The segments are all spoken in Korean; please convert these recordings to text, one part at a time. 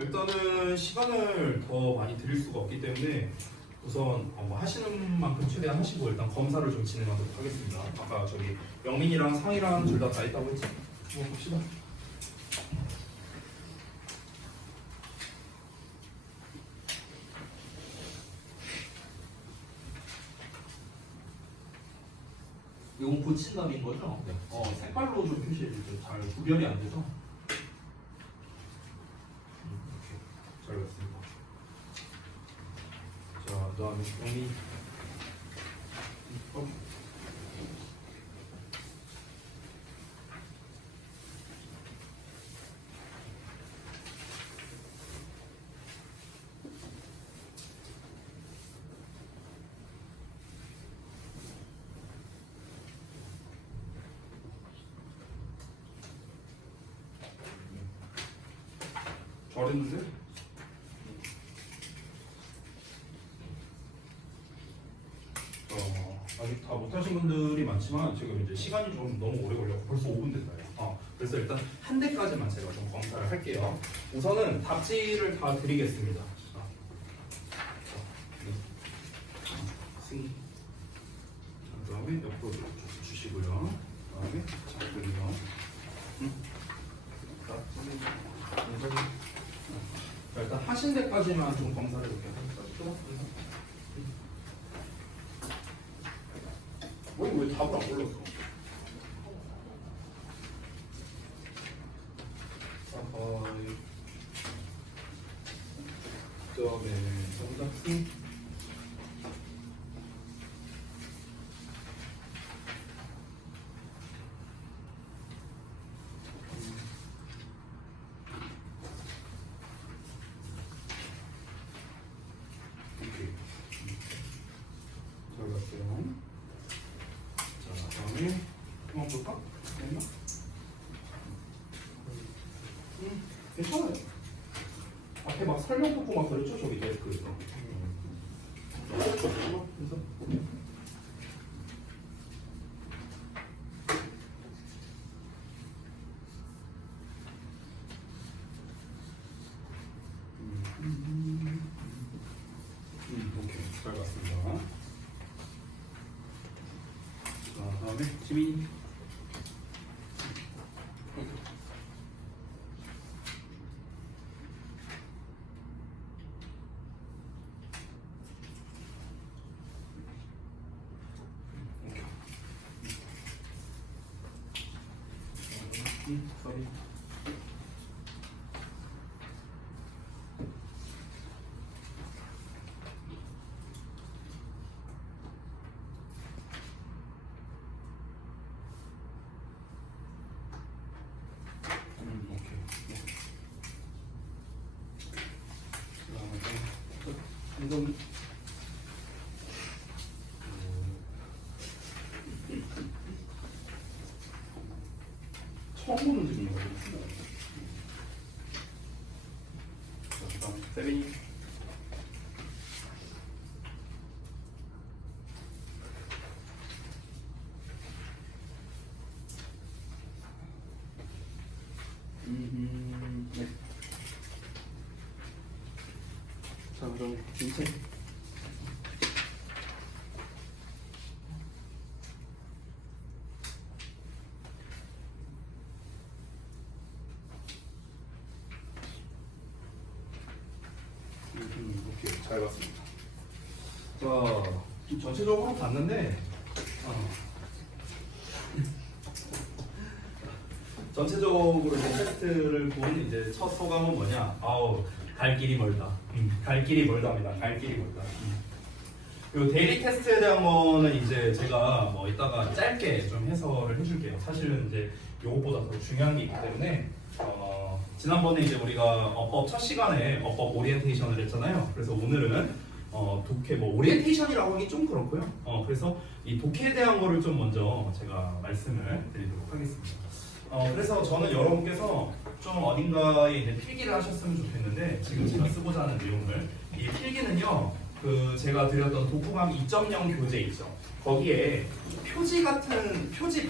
일단은 시간을 더 많이 드릴 수가 없기 때문에 우선 뭐 하시는 만큼 최대한 하시고 일단 검사를 좀 진행하도록 하겠습니다. 아까 저기 영민이랑 상이랑 둘 다 있다고 했지? 뭐 봅시다. 이건 고친답인 거죠? 네. 색깔로 좀 표시해주세요. 잘 구별이 안 돼서. 이렇게 잘 봤습니다. 자, 그다음에 영민. 잘했는데? 아직 다 못하신 분들이 많지만 지금 이제 시간이 좀 너무 오래 걸려서 벌써 5분 됐어요. 그래서 일단 한 대까지만 제가 좀 검사를 할게요. 우선은 답지를 다 드리겠습니다. 승. 그다음에 옆으로 주시고요. 그다음에 잠깐만요. 자, 일단 하신 데까지만 좀 검사를 이렇게 하겠습니다. 왜 답을 안 골랐어? 그다음에 정답수. 잘 봤어요. 자, 다음에 한번 볼까? 됐나? 괜찮아요. 앞에 막 설명 듣고 막 그랬죠? 저기 데스크에서. 그래서 오케이. 잘 봤습니다. 자, 다음에 지민이. 서리. 오케이. 그다음에 한동이. 처음 보는 질문 같은데. 자, 그다음 세빈이. 네. 자, 그럼 김채. 오케이, 잘 봤습니다. 자, 전체적으로 봤는데, 전체적으로 이제 테스트를 본 이제 첫 소감은 뭐냐? 아우, 갈 길이 멀다. 갈 길이 멀답니다. 갈 길이 멀다. 그리고 데일리 테스트에 대한 거는 이제 제가 뭐 이따가 짧게 좀 해설을 해줄게요. 사실은 이제 요것보다 더 중요한 게 있기 때문에 지난번에 이제 우리가 어법 첫 시간에 어법 오리엔테이션을 했잖아요. 그래서 오늘은 독해 뭐 오리엔테이션이라고 하기 좀 그렇고요. 그래서 이 독해에 대한 거를 좀 먼저 제가 말씀을 드리도록 하겠습니다. 그래서 저는 여러분께서 좀 어딘가에 이제 필기를 하셨으면 좋겠는데 지금 제가 쓰고자 하는 내용을 이 필기는요 그 제가 드렸던 독후감 2.0 교재 있죠. 거기에 표지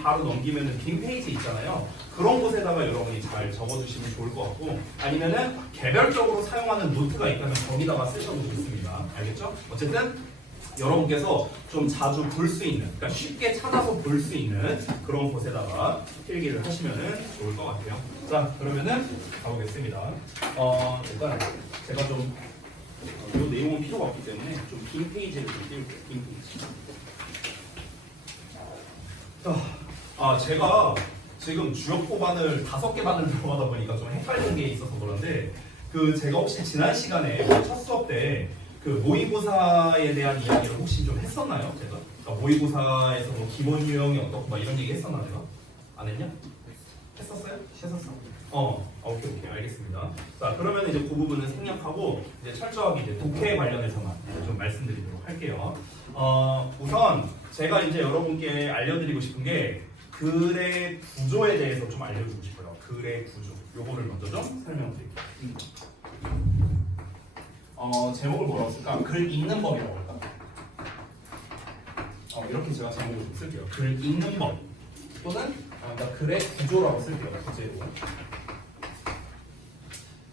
바로 넘기면은 빈 페이지 있잖아요. 그런 곳에다가 여러분이 잘 적어주시면 좋을 것 같고, 아니면은 개별적으로 사용하는 노트가 있다면 거기다가 쓰셔도 좋습니다. 알겠죠? 어쨌든 여러분께서 좀 자주 볼 수 있는, 그러니까 쉽게 찾아서 볼 수 있는 그런 곳에다가 필기를 하시면은 좋을 것 같아요. 자, 그러면은 가보겠습니다. 일단 제가 좀 이 내용은 필요가 없기 때문에 좀 긴 페이지를 좀 띄울게요. 긴 페이지. 제가 지금 주역 고반을 5개 반을 들어가다 보니까 좀 헷갈리는 게 있어서 그런데, 제가 혹시 지난 시간에 첫 수업 때 그 모의고사에 대한 이야기를 혹시 좀 했었나요? 제가? 그러니까 모의고사에서 뭐 기본 유형이 어떻고 막 이런 얘기 했었나 내가? 안 했냐? 했었어요? 했었어. 오케이 알겠습니다. 자, 그러면 이제 그 부분은 생략하고 이제 철저하게 이제 독해 관련해서만 좀 말씀드리도록 할게요. 우선 제가 이제 여러분께 알려드리고 싶은 게 글의 구조에 대해서 좀 알려주고 싶어요. 글의 구조. 요거를 먼저 좀 설명드릴게요. 제목을 뭐라고 쓸까? 글 읽는 법이라고 할까? 이렇게 제가 제목을 좀 쓸게요. 글 읽는 법 또는 그러니까 글의 구조라고 쓸게요. 구제로.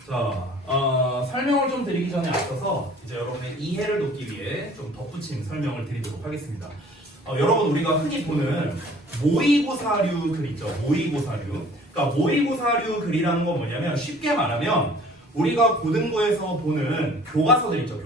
자, 설명을 좀 드리기 전에 앞서서 이제 여러분의 이해를 돕기 위해 좀 덧붙임 설명을 드리도록 하겠습니다. 여러분, 우리가 흔히 보는 모의고사류 글 있죠. 모의고사류. 그러니까 모의고사류 글이라는 건 뭐냐면, 쉽게 말하면 우리가 고등부에서 보는 교과서들 있죠.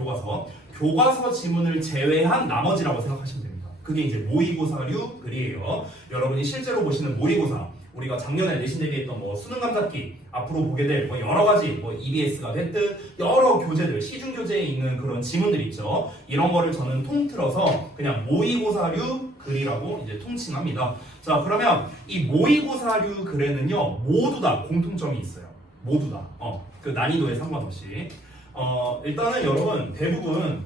교과서 지문을 제외한 나머지라고 생각하시면 됩니다. 그게 이제 모의고사류 글이에요. 여러분이 실제로 보시는 모의고사, 우리가 작년에 내신 얘기했던 뭐 수능 감사기, 앞으로 보게 될 뭐 여러 가지 뭐 EBS가 됐든 여러 교재들, 시중 교재에 있는 그런 지문들 있죠. 이런 거를 저는 통틀어서 그냥 모의고사류 글이라고 이제 통칭합니다. 자, 그러면 이 모의고사류 글에는요, 모두 다 공통점이 있어요. 모두 다. 그 난이도에 상관없이. 일단은 여러분, 대부분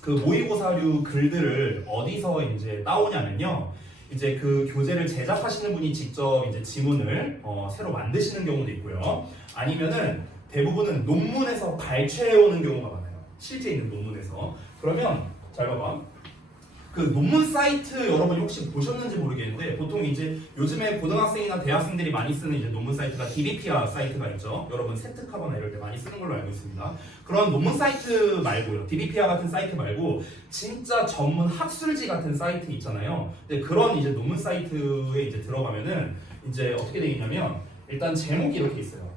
그 모의고사류 글들을 어디서 이제 따오냐면요, 이제 그 교재를 제작하시는 분이 직접 이제 지문을 새로 만드시는 경우도 있고요. 아니면은 대부분은 논문에서 발췌해 오는 경우가 많아요. 실제 있는 논문에서. 그러면 잘 봐봐. 그 논문 사이트 여러분이 혹시 보셨는지 모르겠는데, 보통 이제 요즘에 고등학생이나 대학생들이 많이 쓰는 이제 논문 사이트가 DBPR 사이트가 있죠. 여러분 세특하거나 이럴 때 많이 쓰는 걸로 알고 있습니다. 그런 논문 사이트 말고요, DBPR 같은 사이트 말고 진짜 전문 학술지 같은 사이트 있잖아요. 근데 그런 이제 논문 사이트에 이제 들어가면은 이제 어떻게 되어 있냐면, 일단 제목이 이렇게 있어요.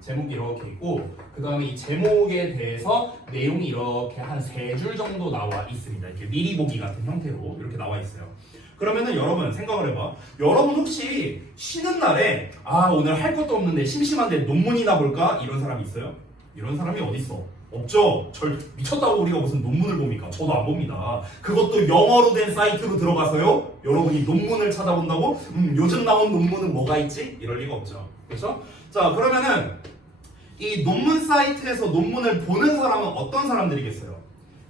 제목이 이렇게 있고, 그 다음에 이 제목에 대해서 내용이 이렇게 한 3줄 정도 나와 있습니다. 이렇게 미리 보기 같은 형태로 이렇게 나와 있어요. 그러면은 여러분 생각을 해봐. 여러분 혹시 쉬는 날에 오늘 할 것도 없는데 심심한데 논문이나 볼까? 이런 사람이 있어요? 이런 사람이 어딨어? 없죠? 미쳤다고 우리가 무슨 논문을 봅니까? 저도 안 봅니다. 그것도 영어로 된 사이트로 들어가서요? 여러분이 논문을 찾아본다고? 요즘 나온 논문은 뭐가 있지? 이럴 리가 없죠. 그렇죠? 자, 그러면은 이 논문 사이트에서 논문을 보는 사람은 어떤 사람들이겠어요?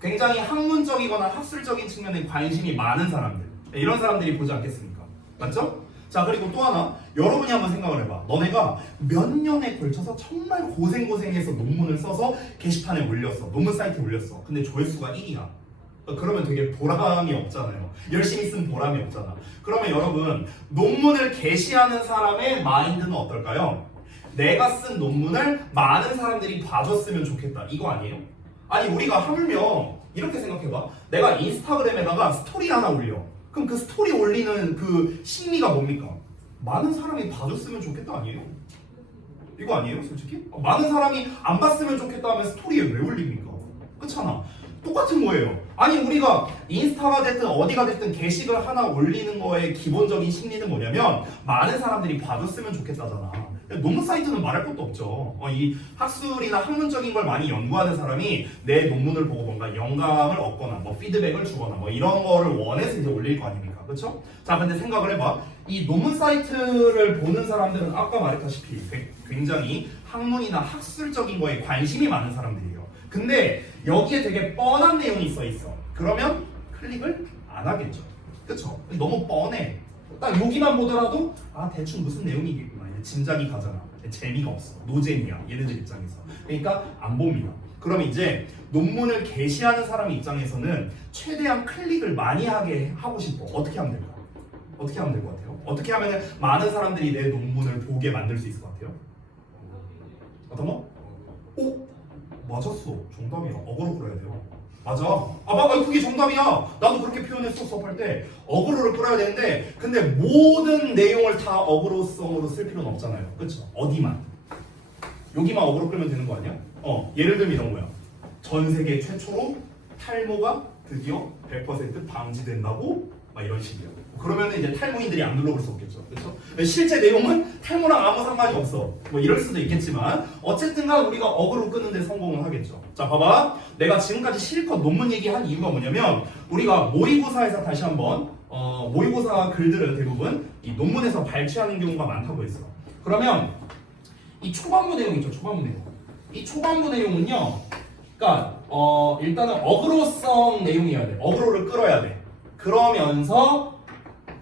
굉장히 학문적이거나 학술적인 측면에 관심이 많은 사람들. 이런 사람들이 보지 않겠습니까? 맞죠? 자, 그리고 또 하나, 여러분이 한번 생각을 해봐. 너네가 몇 년에 걸쳐서 정말 고생해서 논문을 써서 게시판에 올렸어. 논문 사이트에 올렸어. 근데 조회수가 1이야. 그러면 되게 보람이 없잖아요. 열심히 쓴 보람이 없잖아. 그러면 여러분, 논문을 게시하는 사람의 마인드는 어떨까요? 내가 쓴 논문을 많은 사람들이 봐줬으면 좋겠다. 이거 아니에요? 아니, 우리가 하물며 이렇게 생각해봐. 내가 인스타그램에다가 스토리 하나 올려. 그럼 그 스토리 올리는 그 심리가 뭡니까? 많은 사람이 봐줬으면 좋겠다 아니에요? 이거 아니에요, 솔직히? 많은 사람이 안 봤으면 좋겠다 하면 스토리에 왜 올립니까? 그렇잖아. 똑같은 거예요. 아니, 우리가 인스타가 됐든 어디가 됐든 게시글 하나 올리는 거의 기본적인 심리는 뭐냐면, 많은 사람들이 봐줬으면 좋겠다잖아. 논문 사이트는 말할 것도 없죠. 이 학술이나 학문적인 걸 많이 연구하는 사람이 내 논문을 보고 뭔가 영감을 얻거나 뭐 피드백을 주거나 뭐 이런 거를 원해서 이제 올릴 거 아닙니까? 그렇죠? 자, 근데 생각을 해봐. 이 논문 사이트를 보는 사람들은 아까 말했다시피 굉장히 학문이나 학술적인 거에 관심이 많은 사람들이에요. 근데 여기에 되게 뻔한 내용이 써 있어. 그러면 클릭을 안 하겠죠. 그쵸? 너무 뻔해. 딱 여기만 보더라도 대충 무슨 내용이겠구나. 짐작이 가잖아. 재미가 없어. 노잼이야. 얘네들 입장에서. 그러니까 안 봅니다. 그럼 이제 논문을 게시하는 사람 입장에서는 최대한 클릭을 많이 하게 하고 싶어. 어떻게 하면 될까? 어떻게 하면 될 것 같아요? 어떻게 하면 많은 사람들이 내 논문을 보게 만들 수 있을 것 같아요? 어떤 거? 오! 맞았어. 정답이야. 어그로 끌어야 돼요. 맞아. 그게 정답이야. 나도 그렇게 표현했어. 수업할 때. 어그로를 끌어야 되는데 근데 모든 내용을 다 어그로성으로 쓸 필요는 없잖아요. 그쵸? 어디만. 여기만 어그로 끌면 되는 거 아니야? 예를 들면 이런 거야. 전 세계 최초로 탈모가 드디어 100% 방지된다고? 막 이런 식이야. 그러면 이제 탈모인들이 안 눌러볼 수 없겠죠. 그렇죠? 실제 내용은 탈모랑 아무 상관이 없어. 뭐 이럴 수도 있겠지만 어쨌든간 우리가 어그로 끄는 데 성공을 하겠죠. 자, 봐봐. 내가 지금까지 실컷 논문 얘기한 이유가 뭐냐면 우리가 모의고사에서 다시 한번 모의고사 글들은 대부분 이 논문에서 발췌하는 경우가 많다고 했어. 그러면 이 초반부 내용 있죠. 초반부 내용. 이 초반부 내용은요. 그러니까 일단은 어그로성 내용이어야 돼. 어그로를 끌어야 돼. 그러면서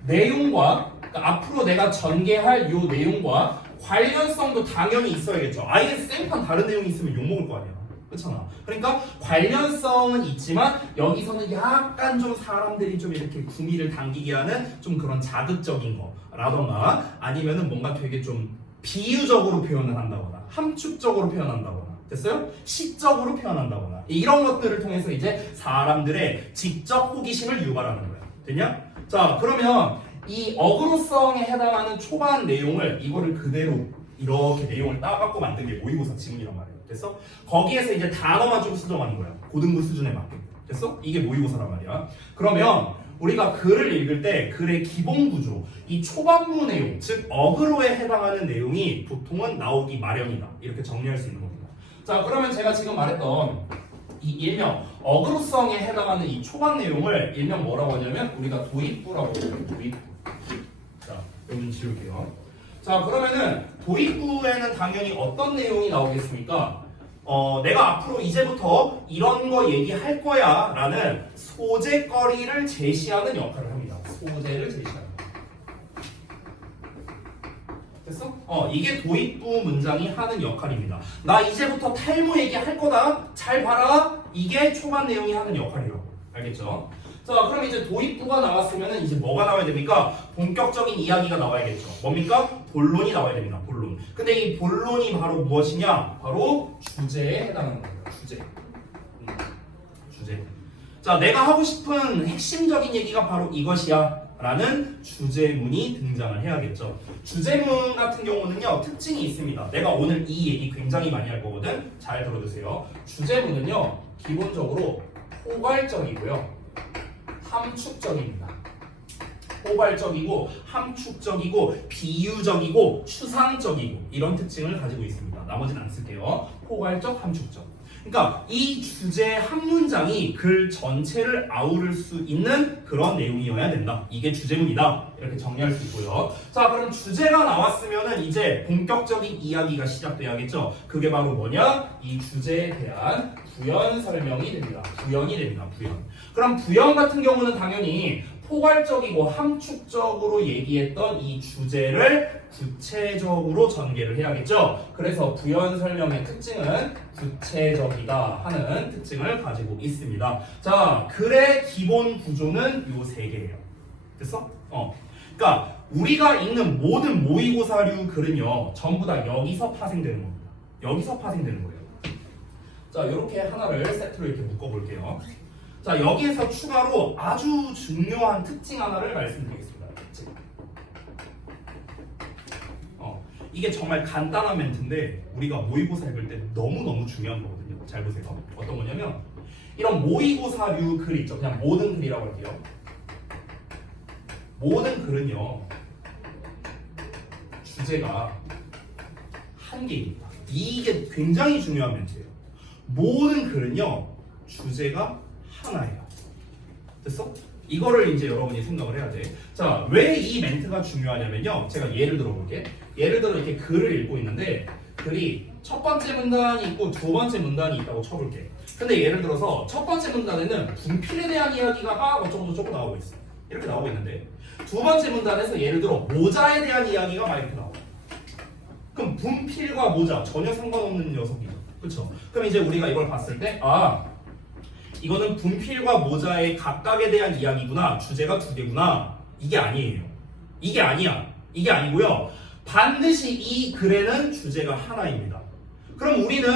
내용과 그러니까 앞으로 내가 전개할 요 내용과 관련성도 당연히 있어야겠죠. 아예 생판 다른 내용이 있으면 욕먹을 거 아니야. 그렇잖아. 그러니까 관련성은 있지만 여기서는 약간 좀 사람들이 좀 이렇게 구미를 당기게 하는 좀 그런 자극적인 거라던가 아니면은 뭔가 되게 좀 비유적으로 표현을 한다거나 함축적으로 표현한다거나 됐어요? 시적으로 표현한다거나 이런 것들을 통해서 이제 사람들의 지적 호기심을 유발하는 거야. 됐냐? 자, 그러면 이 어그로성에 해당하는 초반 내용을 이거를 그대로 이렇게 내용을 따갖고 만든 게 모의고사 지문이란 말이에요. 됐어? 거기에서 이제 단어만 좀 수정하는 거야. 고등부 수준에 맞게. 됐어? 이게 모의고사란 말이야. 그러면 우리가 글을 읽을 때 글의 기본 구조, 이 초반부 내용, 즉 어그로에 해당하는 내용이 보통은 나오기 마련이다. 이렇게 정리할 수 있는 겁니다. 자, 그러면 제가 지금 말했던 이 일명 어그로성에 해당하는 이 초반 내용을 일명 뭐라고 하냐면 우리가 도입부라고 해요. 도입부. 자, 여기 지울게요. 자, 그러면은 도입부에는 당연히 어떤 내용이 나오겠습니까? 내가 앞으로 이제부터 이런 거 얘기할 거야 라는 소재거리를 제시하는 역할을 합니다. 소재를 제시하는 거. 됐어? 이게 도입부 문장이 하는 역할입니다. 나 이제부터 탈모 얘기할 거다. 잘 봐라. 이게 초반 내용이 하는 역할이라고. 알겠죠? 자, 그럼 이제 도입부가 나왔으면 이제 뭐가 나와야 됩니까? 본격적인 이야기가 나와야겠죠. 뭡니까? 본론이 나와야 됩니다. 본론. 근데 이 본론이 바로 무엇이냐? 바로 주제에 해당하는 겁니다. 주제. 주제. 자, 내가 하고 싶은 핵심적인 얘기가 바로 이것이야. 라는 주제문이 등장을 해야겠죠. 주제문 같은 경우는요, 특징이 있습니다. 내가 오늘 이 얘기 굉장히 많이 할 거거든. 잘 들어주세요. 주제문은요, 기본적으로 포괄적이고요. 함축적입니다. 포괄적이고 함축적이고 비유적이고 추상적이고 이런 특징을 가지고 있습니다. 나머지는 안 쓸게요. 포괄적, 함축적. 그러니까 이 주제 한 문장이 글 전체를 아우를 수 있는 그런 내용이어야 된다. 이게 주제문이다. 이렇게 정리할 수 있고요. 자, 그럼 주제가 나왔으면은 이제 본격적인 이야기가 시작돼야겠죠. 그게 바로 뭐냐? 이 주제에 대한 부연 설명이 됩니다. 부연이 됩니다. 부연. 그럼 부연 같은 경우는 당연히 포괄적이고 함축적으로 얘기했던 이 주제를 구체적으로 전개를 해야겠죠. 그래서 부연 설명의 특징은 구체적이다 하는 특징을 가지고 있습니다. 자, 글의 기본 구조는 요 세 개예요. 됐어? 그러니까 우리가 읽는 모든 모의고사류 글은요, 전부 다 여기서 파생되는 겁니다. 여기서 파생되는 거예요. 자, 이렇게 하나를 세트로 이렇게 묶어볼게요. 자, 여기에서 추가로 아주 중요한 특징 하나를 말씀드리겠습니다. 특징. 이게 정말 간단한 멘트인데 우리가 모의고사 읽을 때 너무너무 중요한 거거든요. 잘 보세요. 어떤 거냐면 이런 모의고사류 글 있죠. 그냥 모든 글이라고 할게요. 모든 글은요, 주제가 한 개입니다. 이게 굉장히 중요한 멘트예요. 모든 글은요, 주제가 하나예요. 됐어? 이거를 이제 여러분이 생각을 해야 돼. 자, 왜 이 멘트가 중요하냐면요, 제가 예를 들어 볼게. 예를 들어 이렇게 글을 읽고 있는데 글이 첫 번째 문단이 있고 두 번째 문단이 있다고 쳐볼게. 근데 예를 들어서 첫 번째 문단에는 분필에 대한 이야기가 막 어쩌고저쩌고 나오고 있어. 이렇게 나오고 있는데 두 번째 문단에서 예를 들어 모자에 대한 이야기가 막 이렇게 나와. 그럼 분필과 모자 전혀 상관없는 녀석이죠. 그렇죠? 그럼 이제 우리가 이걸 봤을 때 이거는 분필과 모자의 각각에 대한 이야기구나. 주제가 두 개구나. 이게 아니에요. 이게 아니야. 이게 아니고요. 반드시 이 글에는 주제가 하나입니다. 그럼 우리는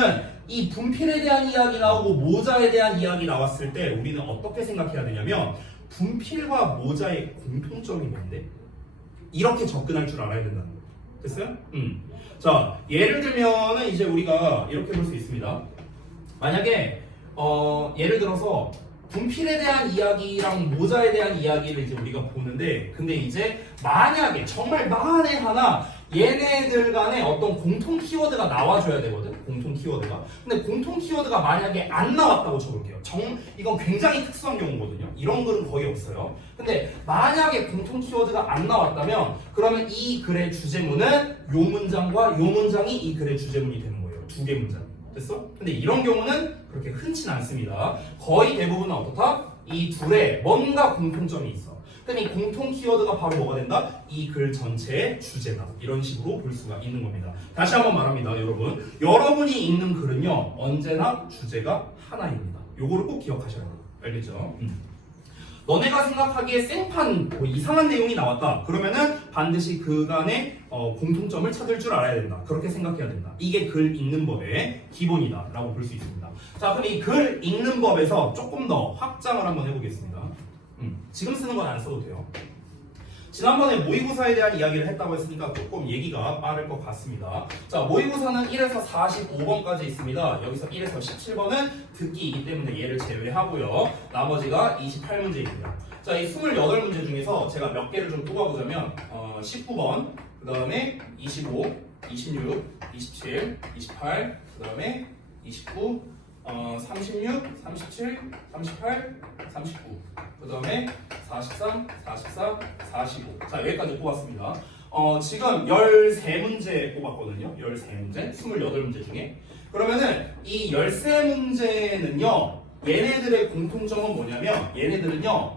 이 분필에 대한 이야기 나오고 모자에 대한 이야기 나왔을 때 우리는 어떻게 생각해야 되냐면 분필과 모자의 공통점이 뭔데? 이렇게 접근할 줄 알아야 된다는 거예요. 됐어요? 자, 예를 들면은 이제 우리가 이렇게 볼 수 있습니다. 만약에 예를 들어서 분필에 대한 이야기랑 모자에 대한 이야기를 이제 우리가 보는데, 근데 이제 만약에 정말 만에 하나 얘네들 간에 어떤 공통 키워드가 나와줘야 되거든. 공통 키워드가. 근데 공통 키워드가 만약에 안 나왔다고 쳐볼게요. 이건 굉장히 특수한 경우거든요. 이런 글은 거의 없어요. 근데 만약에 공통 키워드가 안 나왔다면 그러면 이 글의 주제문은 요 문장과 요 문장이 이 글의 주제문이 되는 거예요. 두 개 문장. 됐어? 근데 이런 경우는 그렇게 흔치 않습니다. 거의 대부분은 어떻다? 이 둘에 뭔가 공통점이 있어. 그럼 이 공통 키워드가 바로 뭐가 된다? 이 글 전체의 주제다. 이런 식으로 볼 수가 있는 겁니다. 다시 한번 말합니다, 여러분. 여러분이 읽는 글은요, 언제나 주제가 하나입니다. 요거를 꼭 기억하셔야 돼요. 알겠죠? 너네가 생각하기에 생판 뭐 이상한 내용이 나왔다. 그러면은 반드시 그간의 공통점을 찾을 줄 알아야 된다. 그렇게 생각해야 된다. 이게 글 읽는 법의 기본이다 라고 볼 수 있습니다. 자, 그럼 이 글 읽는 법에서 조금 더 확장을 한번 해보겠습니다. 지금 쓰는 건 안 써도 돼요. 지난번에 모의고사에 대한 이야기를 했다고 했으니까 조금 얘기가 빠를 것 같습니다. 자, 모의고사는 1에서 45번까지 있습니다. 여기서 1에서 17번은 듣기이기 때문에 얘를 제외하고요. 나머지가 28문제입니다. 자, 이 28문제 중에서 제가 몇 개를 좀 뽑아보자면 19번, 그 다음에 25, 26, 27, 28, 그 다음에 29, 36, 37, 38, 39, 그 다음에 43, 44, 45. 자, 여기까지 뽑았습니다. 지금 13문제 뽑았거든요. 13문제, 28문제 중에. 그러면은 이 13문제는요, 얘네들의 공통점은 뭐냐면, 얘네들은요,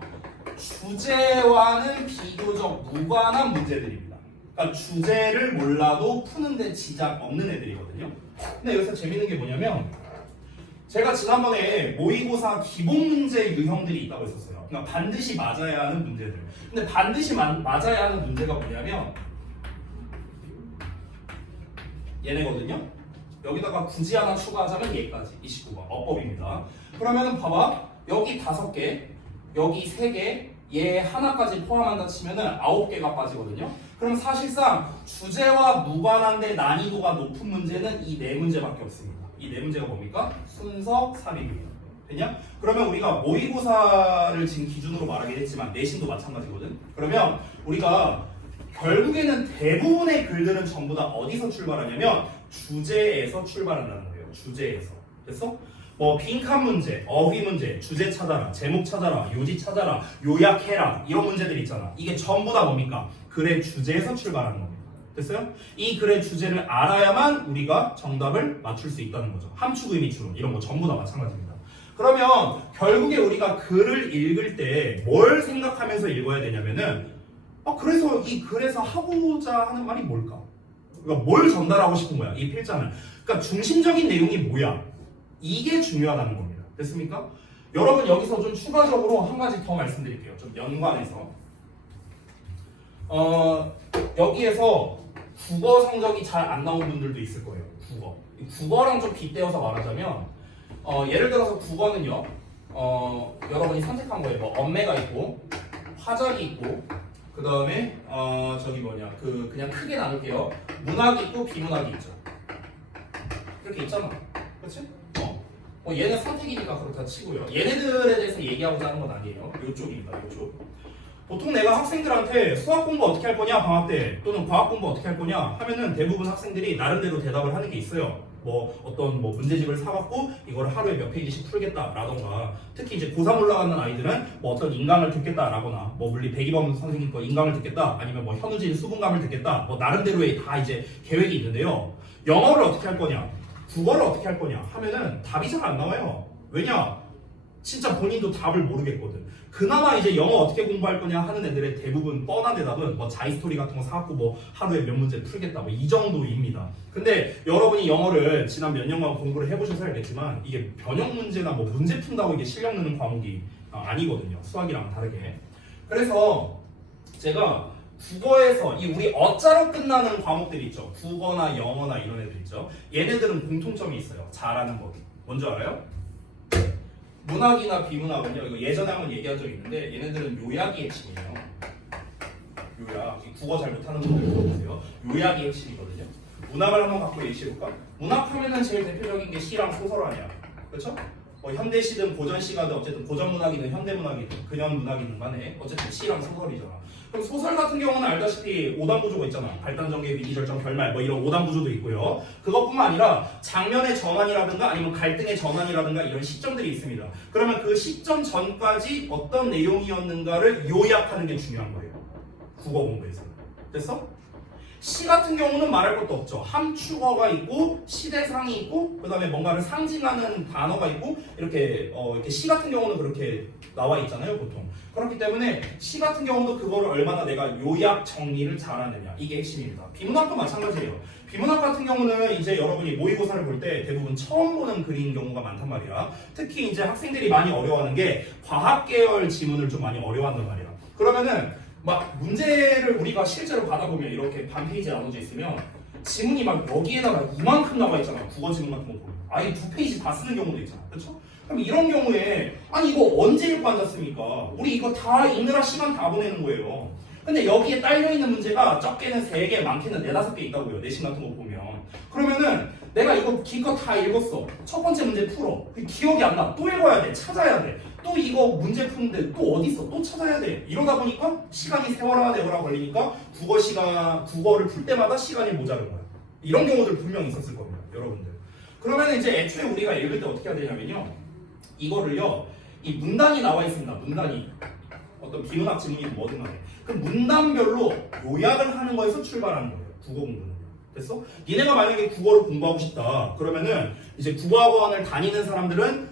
주제와는 비교적 무관한 문제들입니다. 그러니까 주제를 몰라도 푸는데 지장 없는 애들이거든요. 근데 여기서 재밌는 게 뭐냐면, 제가 지난번에 모의고사 기본 문제 유형들이 있다고 했었어요. 그러니까 반드시 맞아야 하는 문제들. 근데 반드시 맞아야 하는 문제가 뭐냐면 얘네거든요. 여기다가 굳이 하나 추가하자면 얘까지 29번 어법입니다. 그러면은 봐봐, 여기 5개, 여기 3개, 얘 하나까지 포함한다 치면은 9개가 빠지거든요. 그럼 사실상 주제와 무관한데 난이도가 높은 문제는 이 4문제밖에 없습니다. 이 4문제가 뭡니까? 순서 삽입입니다. 됐냐? 그러면 우리가 모의고사를 지금 기준으로 말하긴 했지만 내신도 마찬가지거든. 그러면 우리가 결국에는 대부분의 글들은 전부 다 어디서 출발하냐면 주제에서 출발한다는 거예요. 주제에서. 됐어? 뭐 빈칸 문제, 어휘 문제, 주제 찾아라, 제목 찾아라, 요지 찾아라, 요약해라 이런 문제들 있잖아. 이게 전부 다 뭡니까? 글의 주제에서 출발하는 겁니다. 됐어요? 이 글의 주제를 알아야만 우리가 정답을 맞출 수 있다는 거죠. 함축, 의미, 추론 이런 거 전부 다 마찬가지입니다. 그러면 결국에 우리가 글을 읽을 때 뭘 생각하면서 읽어야 되냐면은 그래서 이 글에서 하고자 하는 말이 뭘까? 그러니까 뭘 전달하고 싶은 거야, 이 필자는. 그러니까 중심적인 내용이 뭐야? 이게 중요하다는 겁니다. 됐습니까? 여러분 여기서 좀 추가적으로 한 가지 더 말씀드릴게요. 좀 연관해서. 여기에서 국어 성적이 잘 안 나온 분들도 있을 거예요. 국어랑 좀 빗대어서 말하자면 예를 들어서 국어는요, 여러분이 선택한 거예요. 뭐 엄매가 있고 화작이 있고 그 다음에 그냥 크게 나눌게요. 문학이 있고 비문학이 있죠. 이렇게 있잖아. 그렇지? 얘는 선택이니까 그렇다 치고요. 얘네들에 대해서 얘기하고자 하는 건 아니에요. 이쪽입니다. 이쪽. 보통 내가 학생들한테 수학 공부 어떻게 할 거냐 방학 때 또는 과학 공부 어떻게 할 거냐 하면은 대부분 학생들이 나름대로 대답을 하는 게 있어요. 어떤 문제집을 사갖고 이걸 하루에 몇 페이지씩 풀겠다라던가, 특히 이제 고3 올라가는 아이들은 어떤 인강을 듣겠다라거나 물리 백이범 선생님 거 인강을 듣겠다, 아니면 현우진 수분감을 듣겠다, 나름대로의 다 이제 계획이 있는데요. 영어를 어떻게 할 거냐, 국어를 어떻게 할 거냐 하면은 답이 잘 안 나와요. 왜냐? 진짜 본인도 답을 모르겠거든. 그나마 이제 영어 어떻게 공부할 거냐 하는 애들의 대부분 뻔한 대답은 뭐 자이스토리 같은 거 사갖고 뭐 하루에 몇 문제 풀겠다 뭐 이 정도입니다. 근데 여러분이 영어를 지난 몇 년간 공부를 해보셔서 알겠지만 이게 변형 문제나 뭐 문제 푼다고 이게 실력 느는 과목이 아니거든요. 수학이랑 다르게. 그래서 제가 국어에서 이 우리 어자로 끝나는 과목들이 있죠. 국어나 영어나 이런 애들 있죠. 얘네들은 공통점이 있어요. 잘하는 법이. 뭔지 알아요? 문학이나 비문학은요. 이거 예전에 한번 얘기한 적이 있는데 얘네들은 요약이 핵심이에요. 요약. 국어 잘 못하는 분들 들어보세요. 요약이 핵심이거든요. 문학을 한번 갖고 얘기해볼까? 문학하면은 제일 대표적인 게 시랑 소설 아니야. 그렇죠? 현대시든 고전시가든 어쨌든 고전문학이든 현대문학이든 근현문학이든 간에 어쨌든 시랑 소설이잖아. 그럼 소설 같은 경우는 알다시피 5단 구조가 있잖아. 발단전개, 위기절정, 결말 뭐 이런 5단 구조도 있고요. 그것뿐만 아니라 장면의 전환이라든가 아니면 갈등의 전환이라든가 이런 시점들이 있습니다. 그러면 그 시점 전까지 어떤 내용이었는가를 요약하는 게 중요한 거예요. 국어 공부에서. 됐어? 시 같은 경우는 말할 것도 없죠. 함축어가 있고 시대상이 있고 그 다음에 뭔가를 상징하는 단어가 있고 이렇게 시 같은 경우는 그렇게 나와 있잖아요 보통. 그렇기 때문에 시 같은 경우도 그거를 얼마나 내가 요약 정리를 잘하느냐 이게 핵심입니다. 비문학도 마찬가지예요. 비문학 같은 경우는 이제 여러분이 모의고사를 볼 때 대부분 처음 보는 글인 경우가 많단 말이야. 특히 이제 학생들이 많이 어려워하는 게 과학 계열 지문을 좀 많이 어려워한단 말이야. 그러면은 막 문제를 우리가 실제로 받아보면 이렇게 반 페이지 나눠져 있으면 지문이 막 여기에다가 이만큼 나와 있잖아. 국어 지문 같은 거 보면 아예 2페이지 다 쓰는 경우도 있잖아. 그렇죠? 그럼 이런 경우에 아니 이거 언제 읽고 앉았습니까? 우리 이거 다 읽느라 시간 다 보내는 거예요. 근데 여기에 딸려있는 문제가 적게는 3개 많게는 4, 5개 있다고요. 내신 같은 거 보면. 그러면은 내가 이거 기껏 다 읽었어. 첫 번째 문제 풀어. 기억이 안 나. 또 읽어야 돼. 찾아야 돼. 또 이거 문제 푸는데 또 어디 있어? 또 찾아야 돼. 이러다 보니까 시간이 세월아 내월아 걸리니까 국어를 풀 때마다 시간이 모자른 거야. 이런 경우들 분명히 있었을 겁니다. 여러분들. 그러면 이제 애초에 우리가 읽을 때 어떻게 해야 되냐면요. 이거를요. 이 문단이 나와 있습니다. 문단이. 어떤 비문학 지문이든 뭐든 간에. 그 문단별로 요약을 하는 거에서 출발하는 거예요. 국어 공부는. 됐어? 니네가 만약에 국어를 공부하고 싶다. 그러면은 이제 국어학원을 다니는 사람들은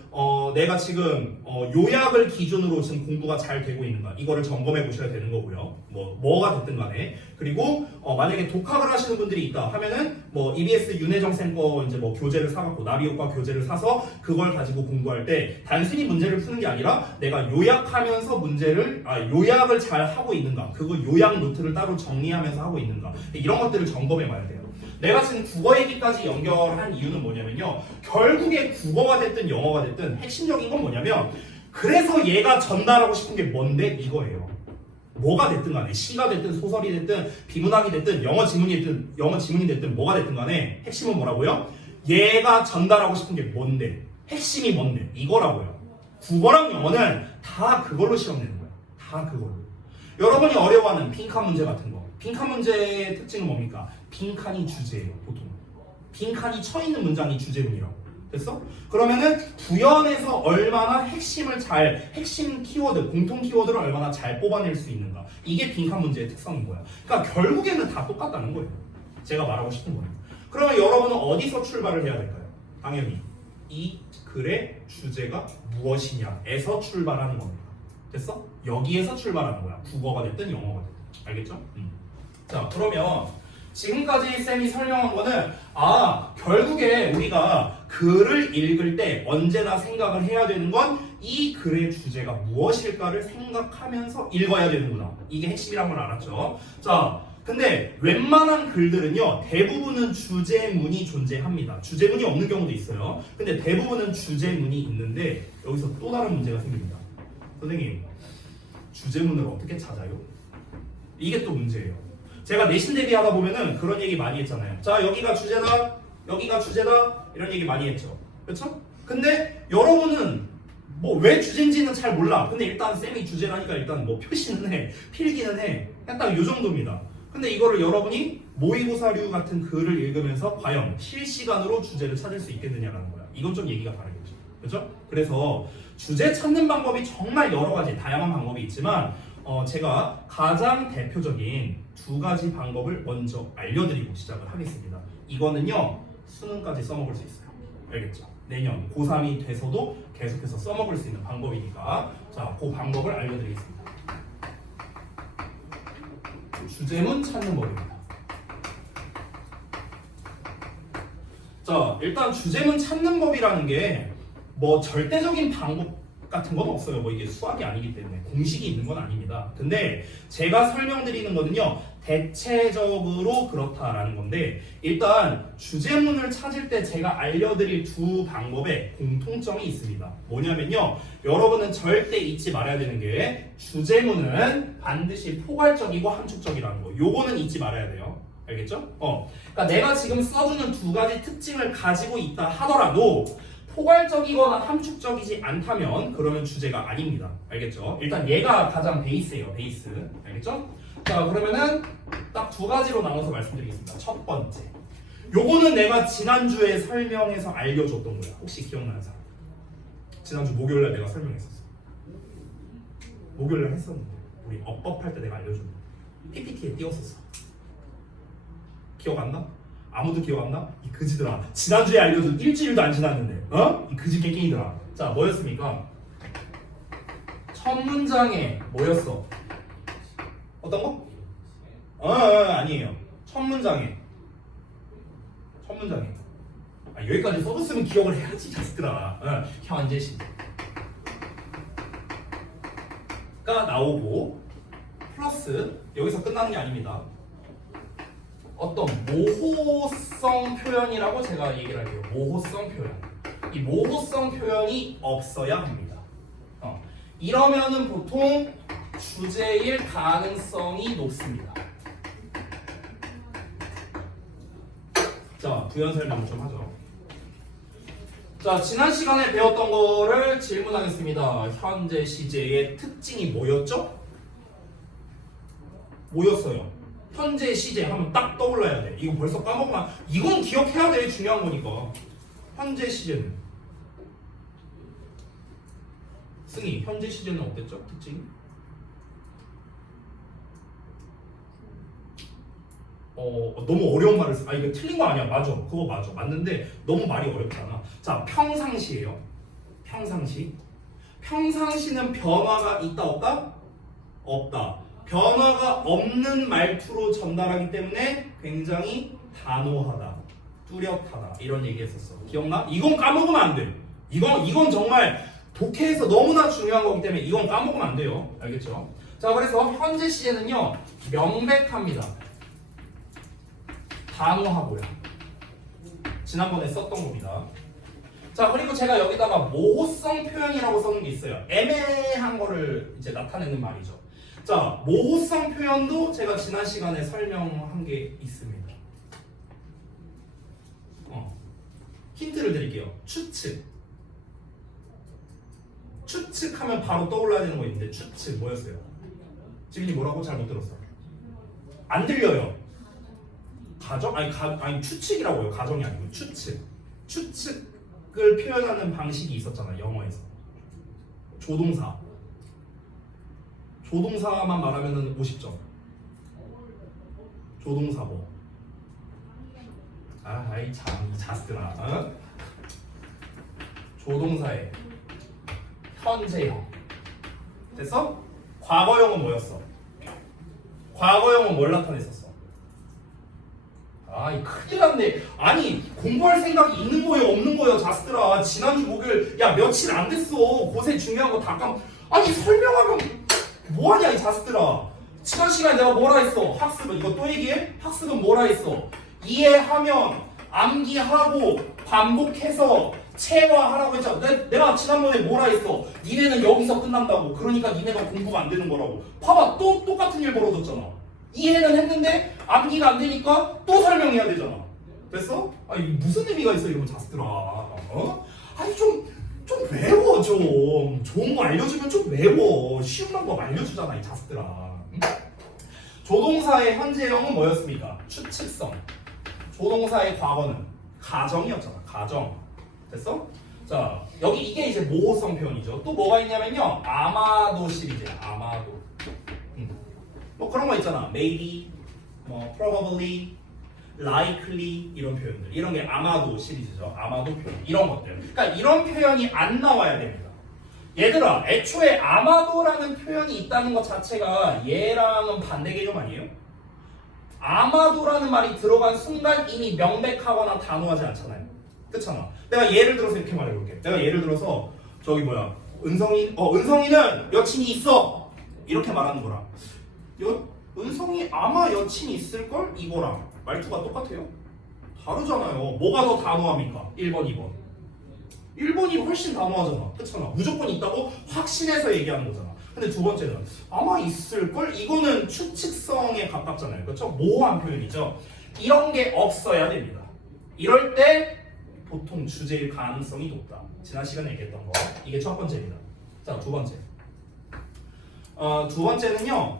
내가 지금 요약을 기준으로 지금 공부가 잘 되고 있는가 이거를 점검해 보셔야 되는 거고요. 뭐가 됐든 간에. 그리고 만약에 독학을 하시는 분들이 있다 하면은 뭐 EBS 윤혜정 쌤 거 이제 뭐 교재를 사갖고 나비효과 교재를 사서 그걸 가지고 공부할 때 단순히 문제를 푸는 게 아니라 내가 요약하면서 요약을 잘 하고 있는가 그거 요약 노트를 따로 정리하면서 하고 있는가 이런 것들을 점검해 봐야 돼요. 내가 지금 국어 얘기까지 연결한 이유는 뭐냐면요. 결국에 국어가 됐든 영어가 됐든 핵심적인 건 뭐냐면 그래서 얘가 전달하고 싶은 게 뭔데 이거예요. 뭐가 됐든 간에 시가 됐든 소설이 됐든 비문학이 됐든 영어 지문이 됐든 뭐가 됐든 간에 핵심은 뭐라고요? 얘가 전달하고 싶은 게 뭔데 핵심이 뭔데 이거라고요. 국어랑 영어는 다 그걸로 시험 내는 거야. 다 그걸로. 여러분이 어려워하는 빈칸 문제 같은 거. 빈칸 문제의 특징은 뭡니까? 빈칸이 주제예요, 보통. 빈칸이 쳐있는 문장이 주제문이라고. 됐어? 그러면은 구현에서 얼마나 핵심 키워드, 공통 키워드를 얼마나 잘 뽑아낼 수 있는가. 이게 빈칸 문제의 특성인 거야. 그러니까 결국에는 다 똑같다는 거예요. 제가 말하고 싶은 거예요. 그러면 여러분은 어디서 출발을 해야 될까요? 당연히 이 글의 주제가 무엇이냐에서 출발하는 겁니다. 됐어? 여기에서 출발하는 거야. 국어가 됐든 영어가 됐든. 알겠죠? 자, 그러면 지금까지 쌤이 설명한 거는 결국에 우리가 글을 읽을 때 언제나 생각을 해야 되는 건 이 글의 주제가 무엇일까를 생각하면서 읽어야 되는구나. 이게 핵심이란 걸 알았죠? 자, 근데 웬만한 글들은요 대부분은 주제문이 존재합니다. 주제문이 없는 경우도 있어요. 근데 대부분은 주제문이 있는데 여기서 또 다른 문제가 생깁니다. 선생님, 주제문을 어떻게 찾아요? 이게 또 문제예요. 제가 내신 대비하다 보면은 그런 얘기 많이 했잖아요. 자, 여기가 주제다, 여기가 주제다 이런 얘기 많이 했죠. 그렇죠? 근데 여러분은 뭐 왜 주제인지는 잘 몰라. 근데 일단 쌤이 주제라니까 일단 뭐 표시는 해, 필기는 해. 그냥 딱 요 정도입니다. 근데 이거를 여러분이 모의고사류 같은 글을 읽으면서 과연 실시간으로 주제를 찾을 수 있겠느냐라는 거야. 이건 좀 얘기가 다르겠죠. 그렇죠? 그래서 주제 찾는 방법이 정말 여러 가지 다양한 방법이 있지만 제가 가장 대표적인 2가지 방법을 먼저 알려드리고 시작을 하겠습니다. 이거는요 수능까지 써먹을 수 있어요. 알겠죠? 내년 고3이 돼서도 계속해서 써먹을 수 있는 방법이니까 자, 그 방법을 알려드리겠습니다. 주제문 찾는 법입니다. 자, 일단 주제문 찾는 법이라는 게 뭐 절대적인 방법 같은 건 없어요. 뭐 이게 수학이 아니기 때문에 공식이 있는 건 아닙니다. 근데 제가 설명드리는 거는요, 대체적으로 그렇다라는 건데, 일단 주제문을 찾을 때 제가 알려드릴 두 방법에 공통점이 있습니다. 뭐냐면요, 여러분은 절대 잊지 말아야 되는 게 주제문은 반드시 포괄적이고 함축적이라는 거. 요거는 잊지 말아야 돼요. 알겠죠? 그러니까 내가 지금 써주는 두 가지 특징을 가지고 있다 하더라도 포괄적이거나 함축적이지 않다면 그러면 주제가 아닙니다. 알겠죠? 일단 얘가 가장 베이스예요. 베이스. 알겠죠? 자, 그러면은 딱 두 가지로 나눠서 말씀드리겠습니다. 첫 번째, 요거는 내가 지난주에 설명해서 알려줬던 거야. 혹시 기억나는 사람? 지난주 목요일날 내가 설명했었어. 목요일날 했었는데 우리 업법할 때 내가 알려줬는데 PPT에 띄웠었어. 기억 안 나? 아무도 기억 안 나? 이 그지들아, 지난주에 알려준 일주일도 안 지났는데 이 그지 깽깽이들아. 자, 뭐였습니까? 첫 문장에 뭐였어? 어떤 거? 아니에요. 첫 문장에 여기까지 써줬으면 기억을 해야지 자식들아. 현재 시제가 나오고 플러스 여기서 끝나는 게 아닙니다. 어떤 모호성 표현이라고 제가 얘기를 할게요. 모호성 표현. 이 모호성 표현이 없어야 합니다. 이러면은 보통 주제일 가능성이 높습니다. 자, 부연 설명을 좀 하죠. 자, 지난 시간에 배웠던 거를 질문하겠습니다. 현재 시제의 특징이 뭐였죠? 뭐였어요? 현재 시제 하면 딱 떠올라야 돼. 이거 벌써 까먹으면 이건 기억해야 돼. 중요한 거니까. 현재 시제는 승희, 현재 시제는 어땠죠? 특징이? 너무 어려운 말을 써. 이거 틀린 거 아니야. 맞아. 그거 맞아. 맞는데 너무 말이 어렵잖아. 자, 평상시예요. 평상시. 평상시는 변화가 있다 없다? 없다. 변화가 없는 말투로 전달하기 때문에 굉장히 단호하다, 뚜렷하다 이런 얘기했었어. 기억나? 이건 까먹으면 안 돼. 이건 정말 독해에서 너무나 중요한 거기 때문에 이건 까먹으면 안 돼요. 알겠죠? 자, 그래서 현재 시제는요, 명백합니다. 단호하고요. 지난번에 썼던 겁니다. 자, 그리고 제가 여기다가 모호성 표현이라고 써놓은 게 있어요. 애매한 거를 이제 나타내는 말이죠. 자, 모호성 표현도 제가 지난 시간에 설명한 게 있습니다. 힌트를 드릴게요. 추측. 추측하면 바로 떠올라야 되는 거 있는데 추측 뭐였어요? 지민이 뭐라고? 잘 못 들었어. 안 들려요. 가정? 아니 추측이라고요. 가정이 아니고 추측. 추측을 표현하는 방식이 있었잖아, 영어에서. 조동사만 말하면은 50점. 조동사고. 아이 참, 이 자스들아. 조동사의 현재형. 됐어? 과거형은 뭐였어? 과거형은 뭘 나타냈었어? 이 큰일 났네. 아니, 공부할 생각이 있는 거예요, 없는 거예요, 자스들아. 지난주 목요일, 야, 며칠 안 됐어. 고생 중요한 거 다 아니, 설명하면 뭐하냐, 이 자스들아. 지난 시간에 내가 뭐라 했어? 학습은, 이거 또 얘기해? 학습은 뭐라 했어? 이해하면, 암기하고, 반복해서, 체화하라고 했잖아. 내가 지난번에 뭐라 했어? 니네는 여기서 끝난다고. 그러니까 니네가 공부가 안 되는 거라고. 봐봐, 또 똑같은 일 벌어졌잖아. 이해는 했는데 암기가 안 되니까 또 설명해야 되잖아. 됐어? 아니, 무슨 의미가 있어, 이런 자스들아. 아니, 좀 외워, 좀. 좋은 거 알려주면 좀 외워. 쉬운 방법 알려주잖아, 이 자스들아. 응? 조동사의 현재형은 뭐였습니까? 추측성. 조동사의 과거는 가정이었잖아, 가정. 됐어? 자, 여기 이게 이제 모호성 표현이죠. 또 뭐가 있냐면요, 아마도 시리즈야, 아마도. 뭐 그런 거 있잖아. maybe, 뭐 probably. likely 이런 표현들, 이런 게 아마도 시리즈죠. 아마도 표현, 이런 것들. 그러니까 이런 표현이 안 나와야 됩니다. 얘들아, 애초에 아마도라는 표현이 있다는 것 자체가 얘랑은 반대 개념 아니에요? 아마도라는 말이 들어간 순간 이미 명백하거나 단호하지 않잖아요. 그렇잖아. 내가 예를 들어서 이렇게 말해볼게. 내가 예를 들어서 저기 뭐야, 은성이는 여친이 있어 이렇게 말하는 거랑 은성이 아마 여친이 있을걸? 이거랑 말투가 똑같아요? 다르잖아요. 뭐가 더 단호합니까? 1번, 2번. 1번이 훨씬 단호하잖아. 그렇잖아. 무조건 있다고 확신해서 얘기하는 거잖아. 근데 두 번째는 아마 있을걸? 이거는 추측성에 가깝잖아요. 그렇죠? 모호한 표현이죠. 이런 게 없어야 됩니다. 이럴 때 보통 주제일 가능성이 높다. 지난 시간에 얘기했던 거. 이게 첫 번째입니다. 자, 두 번째. 두 번째는요.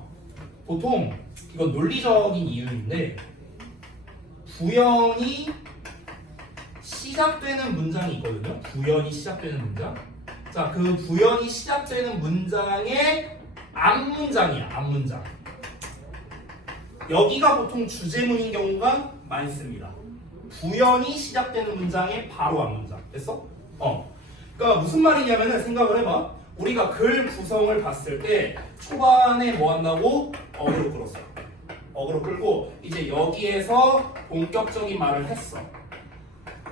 보통 이건 논리적인 이유인데 부연이 시작되는 문장이 있거든요. 부연이 시작되는 문장. 자, 그 부연이 시작되는 문장의 앞문장이야. 앞문장. 여기가 보통 주제문인 경우가 많습니다. 부연이 시작되는 문장의 바로 앞문장. 됐어? 그러니까 무슨 말이냐면은 생각을 해봐. 우리가 글 구성을 봤을 때 초반에 뭐 한다고? 어그로 끌었어. 어그로 끌고 이제 여기에서 본격적인 말을 했어.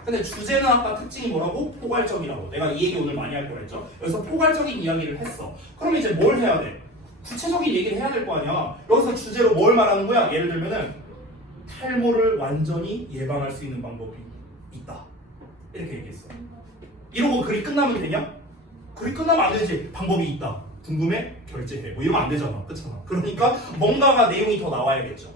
근데 주제는 아까 특징이 뭐라고? 포괄적이라고. 내가 이 얘기 오늘 많이 할 거라 했죠. 여기서 포괄적인 이야기를 했어. 그럼 이제 뭘 해야 돼? 구체적인 얘기를 해야 될 거 아니야. 여기서 주제로 뭘 말하는 거야? 예를 들면은 탈모를 완전히 예방할 수 있는 방법이 있다. 이렇게 얘기했어. 이러고 글이 끝나면 되냐? 글이 끝나면 안 되지. 방법이 있다. 궁금해? 결제해. 뭐 이러면 안 되잖아. 그렇잖아. 그러니까 뭔가가 내용이 더 나와야겠죠.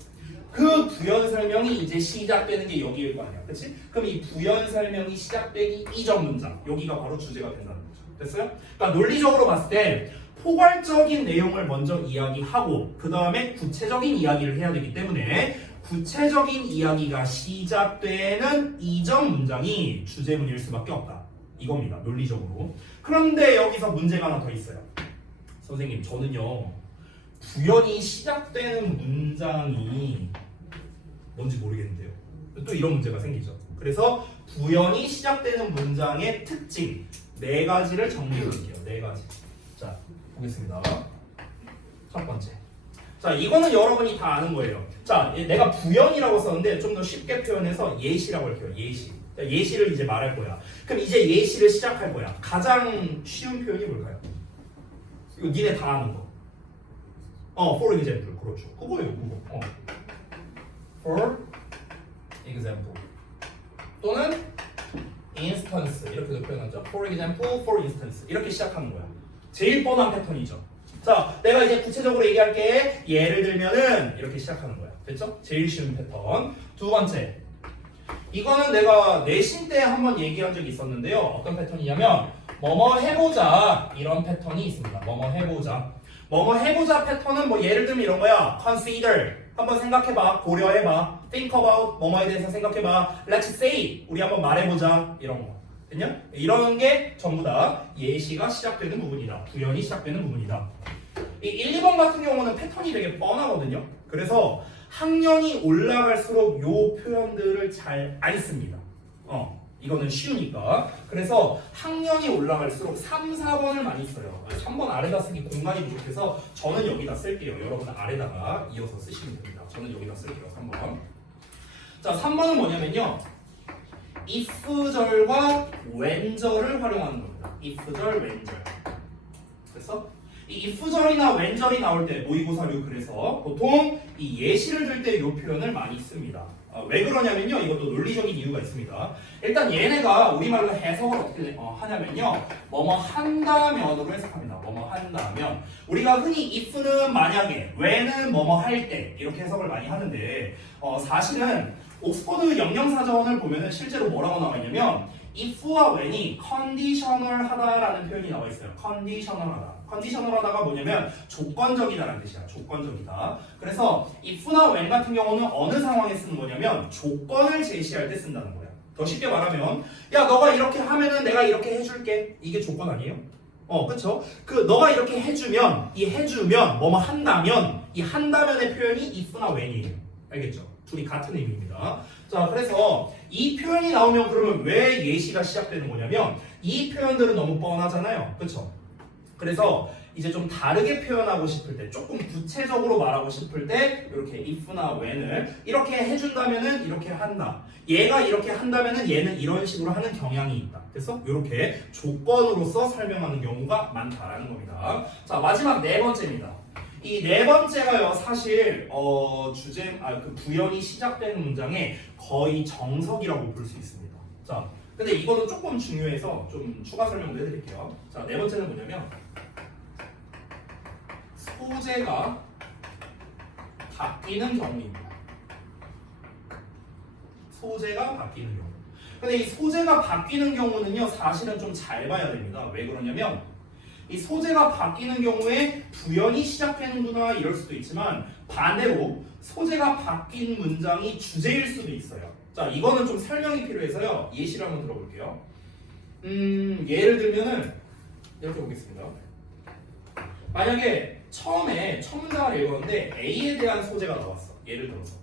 그 부연 설명이 이제 시작되는 게 여기일 거 아니야. 그치? 그럼 이 부연 설명이 시작되기 이전 문장. 여기가 바로 주제가 된다는 거죠. 됐어요? 그러니까 논리적으로 봤을 때 포괄적인 내용을 먼저 이야기하고 그 다음에 구체적인 이야기를 해야 되기 때문에 구체적인 이야기가 시작되는 이전 문장이 주제문일 수밖에 없다. 이겁니다. 논리적으로. 그런데 여기서 문제가 하나 더 있어요. 선생님, 저는요 부연이 시작되는 문장이 뭔지 모르겠는데요. 또 이런 문제가 생기죠. 그래서 부연이 시작되는 문장의 특징 4가지를 정리해 볼게요. 4가지. 자, 보겠습니다. 첫 번째. 자, 이거는 여러분이 다 아는 거예요. 자, 내가 부연이라고 썼는데 좀 더 쉽게 표현해서 예시라고 할게요. 예시. 자, 예시를 이제 말할 거야. 그럼 이제 예시를 시작할 거야. 가장 쉬운 표현이 뭘까요? 이거 니네 다 아는 거. for example. 그렇죠. 그거예요, 그거. for example. 또는 instance. 이렇게도 표현하죠. for example, for instance. 이렇게 시작하는 거야. 제일 뻔한 패턴이죠. 자, 내가 이제 구체적으로 얘기할게. 예를 들면은 이렇게 시작하는 거야. 됐죠? 제일 쉬운 패턴. 두 번째. 이거는 내가 내신 때 한번 얘기한 적이 있었는데요. 어떤 패턴이냐면 뭐뭐 해보자 이런 패턴이 있습니다. 뭐뭐 해보자. 뭐뭐 해보자 패턴은 뭐 예를 들면 이런 거야. consider 한번 생각해봐. 고려해봐. think about 뭐뭐에 대해서 생각해봐. let's say 우리 한번 말해보자. 이런 거. 됐냐? 이런 게 전부 다 예시가 시작되는 부분이다. 부연이 시작되는 부분이다. 이 1, 2번 같은 경우는 패턴이 되게 뻔하거든요. 그래서 학년이 올라갈수록 요 표현들을 잘 안 씁니다. 이거는 쉬우니까. 그래서 학년이 올라갈수록 3, 4번을 많이 써요. 3번 아래다 쓰기 공간이 부족해서 저는 여기다 쓸게요. 여러분 아래다가 이어서 쓰시면 됩니다. 저는 여기다 쓸게요. 3번. 자, 3번은 뭐냐면요. if절과 when절을 활용하는 겁니다. if절, when절. 그래서 이 if절이나 when절이 나올 때 모의고사류 그래서 보통 이 예시를 들 때 이 표현을 많이 씁니다. 왜 그러냐면요. 이것도 논리적인 이유가 있습니다. 일단 얘네가 우리말로 해석을 어떻게 하냐면요. 뭐뭐 한다면으로 해석합니다. 뭐뭐 한다면. 우리가 흔히 if는 만약에, when은 뭐뭐 할 때 이렇게 해석을 많이 하는데 사실은 옥스퍼드 영영사전을 보면은 실제로 뭐라고 나와 있냐면 if와 when이 컨디셔널하다라는 표현이 나와 있어요. 컨디셔널하다. 컨디셔널하다가 뭐냐면 조건적이다라는 뜻이야. 조건적이다. 그래서 if나 when 같은 경우는 어느 상황에 쓰는 거냐면 조건을 제시할 때 쓴다는 거야. 더 쉽게 말하면 야 너가 이렇게 하면은 내가 이렇게 해줄게. 이게 조건 아니에요? 그쵸? 그 너가 이렇게 해주면 이 해주면 뭐뭐 한다면 이 한다면의 표현이 if나 when이에요. 알겠죠? 둘이 같은 의미입니다. 자, 그래서 이 표현이 나오면 그러면 왜 예시가 시작되는 거냐면 이 표현들은 너무 뻔하잖아요. 그렇죠? 그래서 이제 좀 다르게 표현하고 싶을 때, 조금 구체적으로 말하고 싶을 때 이렇게 if나 when을 이렇게 해준다면은 이렇게 한다. 얘가 이렇게 한다면은 얘는 이런 식으로 하는 경향이 있다. 그래서 이렇게 조건으로서 설명하는 경우가 많다라는 겁니다. 자, 마지막 네 번째입니다. 이 네 번째가요, 사실 그 부연이 시작되는 문장의 거의 정석이라고 볼 수 있습니다. 자, 근데 이거는 조금 중요해서 좀 추가 설명도 해드릴게요. 자, 네 번째는 뭐냐면 소재가 바뀌는 경우입니다. 소재가 바뀌는 경우. 근데 이 소재가 바뀌는 경우는요, 사실은 좀 잘 봐야 됩니다. 왜 그러냐면 이 소재가 바뀌는 경우에 부연이 시작되는구나 이럴 수도 있지만 반대로 소재가 바뀐 문장이 주제일 수도 있어요. 자, 이거는 좀 설명이 필요해서요. 예시를 한번 들어볼게요. 예를 들면은 이렇게 보겠습니다. 만약에 처음에 첫 문장을 읽었는데 A에 대한 소재가 나왔어. 예를 들어서.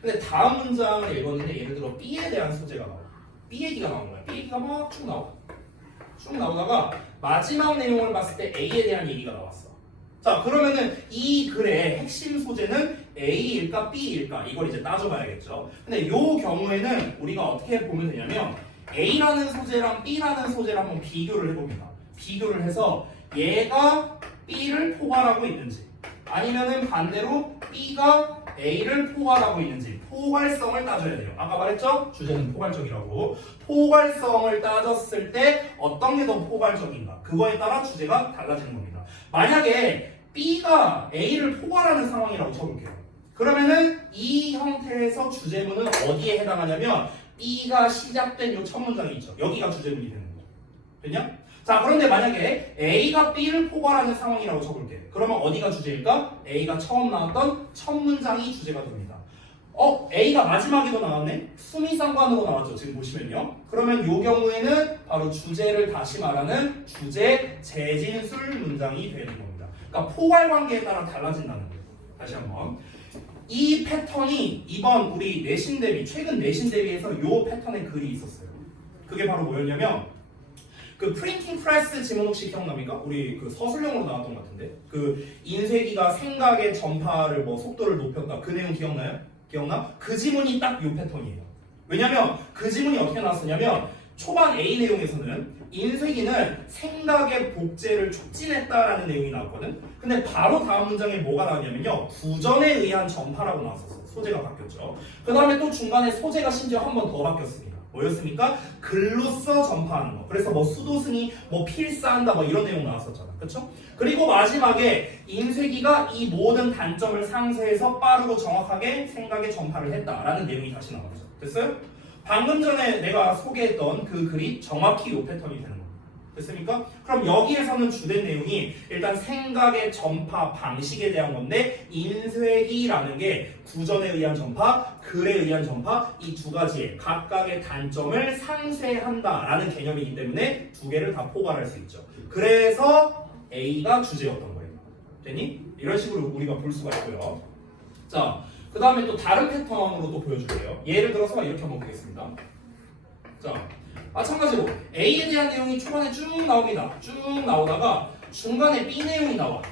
근데 다음 문장을 읽었는데 예를 들어 B에 대한 소재가 나와. B 얘기가 나오는 거야. B 얘기가 막 쭉 나와. 쭉 나오다가 마지막 내용을 봤을 때 A에 대한 얘기가 나왔어. 자, 그러면은 이 글의 핵심 소재는 A일까 B일까 이걸 이제 따져봐야겠죠. 근데 이 경우에는 우리가 어떻게 보면 되냐면 A라는 소재랑 B라는 소재를 한번 비교를 해봅니다. 비교를 해서 얘가 B를 포괄하고 있는지 아니면은 반대로 B가 A를 포괄하고 있는지 포괄성을 따져야 돼요. 아까 말했죠? 주제는 포괄적이라고. 포괄성을 따졌을 때 어떤 게 더 포괄적인가? 그거에 따라 주제가 달라지는 겁니다. 만약에 B가 A를 포괄하는 상황이라고 쳐볼게요. 그러면은 이 형태에서 주제문은 어디에 해당하냐면 B가 시작된 요 첫 문장이 있죠. 여기가 주제문이 되는 거예요. 됐냐? 자, 그런데 만약에 A가 B를 포괄하는 상황이라고 쳐볼게. 그러면 어디가 주제일까? A가 처음 나왔던 첫 문장이 주제가 됩니다. A가 마지막에도 나왔네? 수미상관으로 나왔죠. 지금 보시면요. 그러면 이 경우에는 바로 주제를 다시 말하는 주제 재진술 문장이 되는 겁니다. 그러니까 포괄 관계에 따라 달라진다는 거예요. 다시 한번. 이 패턴이 이번 우리 내신 대비, 최근 내신 대비에서 이 패턴의 글이 있었어요. 그게 바로 뭐였냐면 그 프린팅 프레스 지문 혹시 기억납니까? 우리 그 서술형으로 나왔던 것 같은데 그 인쇄기가 생각의 전파를 뭐 속도를 높였다 그 내용 기억나요? 기억나? 그 지문이 딱 이 패턴이에요. 왜냐면 그 지문이 어떻게 나왔었냐면 초반 A 내용에서는 인쇄기는 생각의 복제를 촉진했다라는 내용이 나왔거든. 근데 바로 다음 문장에 뭐가 나왔냐면요 구전에 의한 전파라고 나왔었어. 소재가 바뀌었죠. 그 다음에 또 중간에 소재가 심지어 한 번 더 바뀌었습니다. 뭐였습니까? 글로써 전파하는 거. 그래서 뭐 수도승이 뭐 필사한다 뭐 이런 내용 나왔었잖아. 그렇죠? 그리고 마지막에 인쇄기가 이 모든 단점을 상쇄해서 빠르고 정확하게 생각의 전파를 했다라는 내용이 다시 나왔죠. 됐어요? 방금 전에 내가 소개했던 그 글이 정확히 이 패턴이 되는 겁니다. 됐습니까? 그럼 여기에서는 주된 내용이 일단 생각의 전파 방식에 대한 건데 인쇄기라는 게 구전에 의한 전파, 글에 의한 전파 이 두 가지의 각각의 단점을 상쇄한다라는 개념이기 때문에 두 개를 다 포괄할 수 있죠. 그래서 A가 주제였던 거예요. 됐니? 이런 식으로 우리가 볼 수가 있고요. 자, 그 다음에 또 다른 패턴으로 또 보여줄게요. 예를 들어서 이렇게 한번 보겠습니다. 자, 마찬가지로 A에 대한 내용이 초반에 쭉 나옵니다. 쭉 나오다가 중간에 B 내용이 나와.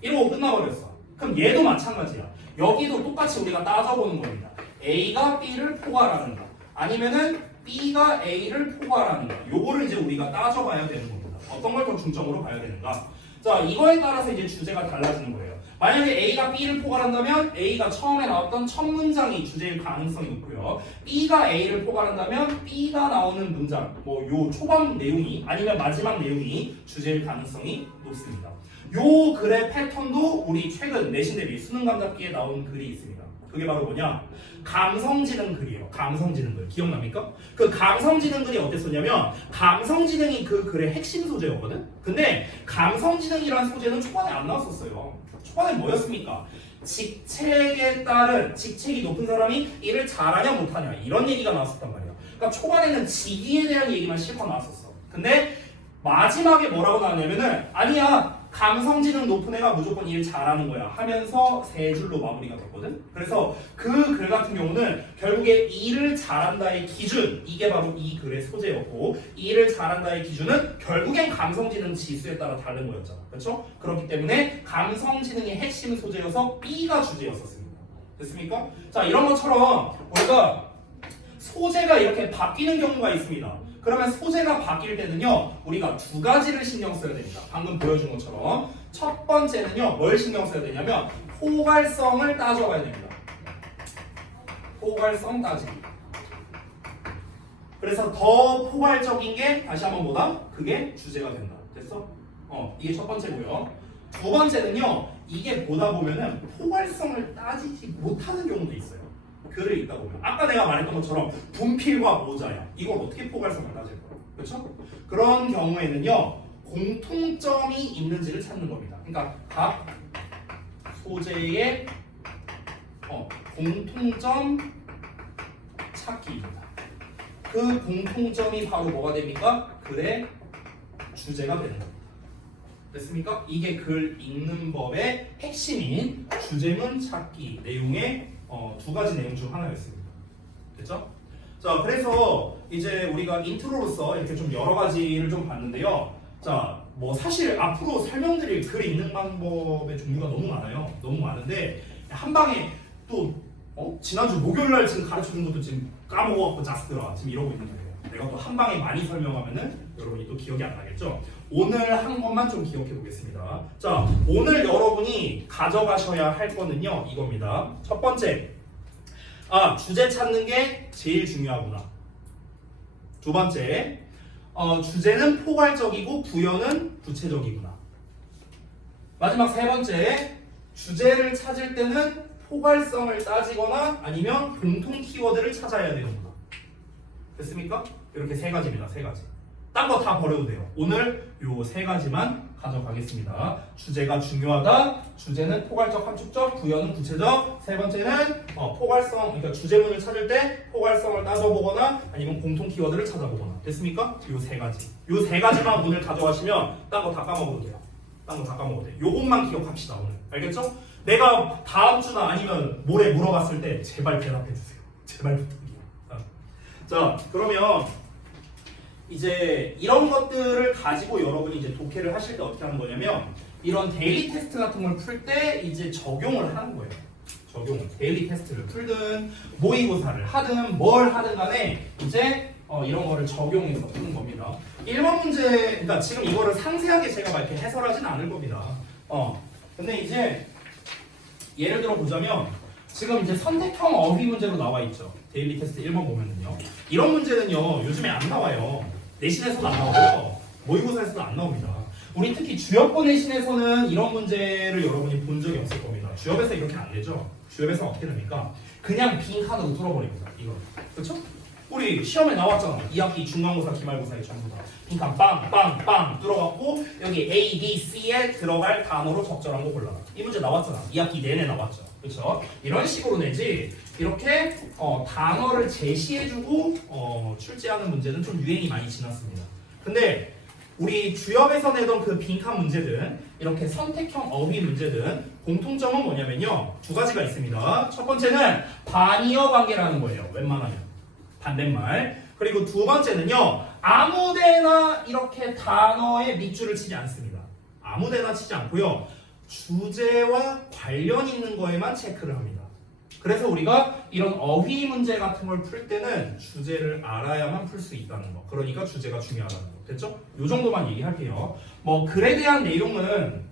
이러고 끝나버렸어. 그럼 얘도 마찬가지야. 여기도 똑같이 우리가 따져보는 겁니다. A가 B를 포괄하는가 아니면은 B가 A를 포괄하는가 요거를 이제 우리가 따져봐야 되는 겁니다. 어떤 걸 더 중점으로 봐야 되는가. 자, 이거에 따라서 이제 주제가 달라지는 거예요. 만약에 A가 B를 포괄한다면 A가 처음에 나왔던 첫 문장이 주제일 가능성이 높고요. B가 A를 포괄한다면 B가 나오는 문장, 뭐 요 초반 내용이 아니면 마지막 내용이 주제일 가능성이 높습니다. 요 글의 패턴도 우리 최근 내신 대비 수능 감잡기에 나온 글이 있습니다. 그게 바로 뭐냐? 감성지능 글이에요. 감성지능 글. 기억납니까? 그 감성지능 글이 어땠었냐면 감성지능이 그 글의 핵심 소재였거든? 근데 감성지능이라는 소재는 초반에 안 나왔었어요. 초반에 뭐였습니까? 직책에 따른 직책이 높은 사람이 일을 잘하냐 못하냐 이런 얘기가 나왔었단 말이야. 그러니까 초반에는 직위에 대한 얘기만 실컷 나왔었어. 근데 마지막에 뭐라고 나왔냐면은 아니야 감성지능 높은 애가 무조건 일 잘하는 거야 하면서 세 줄로 마무리가 됐거든. 그래서 그 글 같은 경우는 결국에 일을 잘한다의 기준, 이게 바로 이 글의 소재였고, 일을 잘한다의 기준은 결국엔 감성지능 지수에 따라 다른 거였잖아. 그렇죠? 그렇기 때문에 감성지능의 핵심 소재여서 B가 주제였었습니다. 됐습니까? 자, 이런 것처럼 우리가 소재가 이렇게 바뀌는 경우가 있습니다. 그러면 소재가 바뀔 때는요, 우리가 두 가지를 신경 써야 됩니다. 방금 보여준 것처럼 첫 번째는요, 뭘 신경 써야 되냐면 포괄성을 따져봐야 됩니다. 포괄성 따지기. 그래서 더 포괄적인 게 다시 한번 뭐다? 그게 주제가 된다. 됐어? 이게 첫 번째고요. 두 번째는요, 이게 보다 보면은 포괄성을 따지지 못하는 경우도 있어요. 글을 읽다 보면 아까 내가 말했던 것처럼 분필과 모자야. 이걸 어떻게 포괄성을 따질 거야? 그렇죠? 그런 경우에는요, 공통점이 있는지를 찾는 겁니다. 그러니까 각 소재의 공통점 찾기입니다. 그 공통점이 바로 뭐가 됩니까? 글의 주제가 되는 겁니다. 됐습니까? 이게 글 읽는 법의 핵심인 주제문 찾기 내용의 두 가지 내용 중 하나였습니다. 됐죠? 자, 그래서 이제 우리가 인트로로서 이렇게 좀 여러 가지를 좀 봤는데요. 자, 뭐 사실 앞으로 설명드릴 글 읽는 방법의 종류가 너무 많아요. 너무 많은데 한 방에 또 지난주 목요일날 지금 가르쳐준 것도 지금 까먹어갖고 짰더라. 지금 이러고 있는 거예요. 내가 또 한 방에 많이 설명하면은 여러분이 또 기억이 안 나겠죠? 오늘 한 것만 좀 기억해 보겠습니다. 자, 오늘 여러분이 가져가셔야 할 거는요, 이겁니다. 첫 번째, 주제 찾는 게 제일 중요하구나. 두 번째, 주제는 포괄적이고 부여는 구체적이구나. 마지막 세 번째, 주제를 찾을 때는 포괄성을 따지거나 아니면 공통 키워드를 찾아야 되는구나. 됐습니까? 이렇게 세 가지입니다. 세 가지. 딴 거 다 버려도 돼요. 오늘 요 세 가지만 가져가겠습니다. 주제가 중요하다. 주제는 포괄적, 함축적, 부여는 구체적. 세 번째는 포괄성, 그러니까 주제문을 찾을 때 포괄성을 따져보거나 아니면 공통 키워드를 찾아보거나. 됐습니까? 요 세 가지. 요 세 가지만 오늘 가져가시면 딴 거 다 까먹어도 돼요. 딴 거 다 까먹어도 돼요. 요것만 기억합시다 오늘. 알겠죠? 내가 다음 주나 아니면 모레 물어봤을 때 제발 대답해 주세요. 제발 부탁이에요. 자, 그러면 이제 이런 것들을 가지고 여러분이 이제 독해를 하실 때 어떻게 하는 거냐면 이런 데일리 테스트 같은 걸 풀 때 이제 적용을 하는 거예요. 적용을. 데일리 테스트를 풀든 모의고사를 하든 뭘 하든 간에 이제 이런 거를 적용해서 푸는 겁니다. 1번 문제, 그러니까 지금 이거를 상세하게 제가 막 이렇게 해설하진 않을 겁니다. 근데 이제 예를 들어 보자면 지금 이제 선택형 어휘 문제로 나와 있죠. 데일리 테스트 1번 보면은요. 이런 문제는요, 요즘에 안 나와요. 내신에서도 안 나오고요. 모의고사에서도 안 나옵니다. 우리 특히 주역고 내신에서는 이런 문제를 여러분이 본 적이 없을 겁니다. 주역에서 이렇게 안 되죠. 주역에서 어떻게 됩니까? 그냥 빈 칸으로 뚫어버립니다. 이거. 그렇죠? 우리 시험에 나왔잖아. 2학기 중간고사, 기말고사에 전부 다. 빈칸 빵빵빵 뚫어갖고 여기 A, B, C에 들어갈 단어로 적절한 거 골라라. 이 문제 나왔잖아. 2학기 내내 나왔죠. 그렇죠? 이런 식으로 내지 이렇게 단어를 제시해주고 출제하는 문제는 좀 유행이 많이 지났습니다. 근데 우리 주역에서 내던 그 빈칸 문제든 이렇게 선택형 어휘 문제든 공통점은 뭐냐면요, 두 가지가 있습니다. 첫 번째는 반이어 관계라는 거예요. 웬만하면 반대말. 그리고 두 번째는요, 아무데나 이렇게 단어에 밑줄을 치지 않습니다. 아무데나 치지 않고요, 주제와 관련 있는 거에만 체크를 합니다. 그래서 우리가 이런 어휘 문제 같은 걸 풀 때는 주제를 알아야만 풀 수 있다는 거. 그러니까 주제가 중요하다는 거. 됐죠? 요 정도만 얘기할게요. 뭐 글에 대한 내용은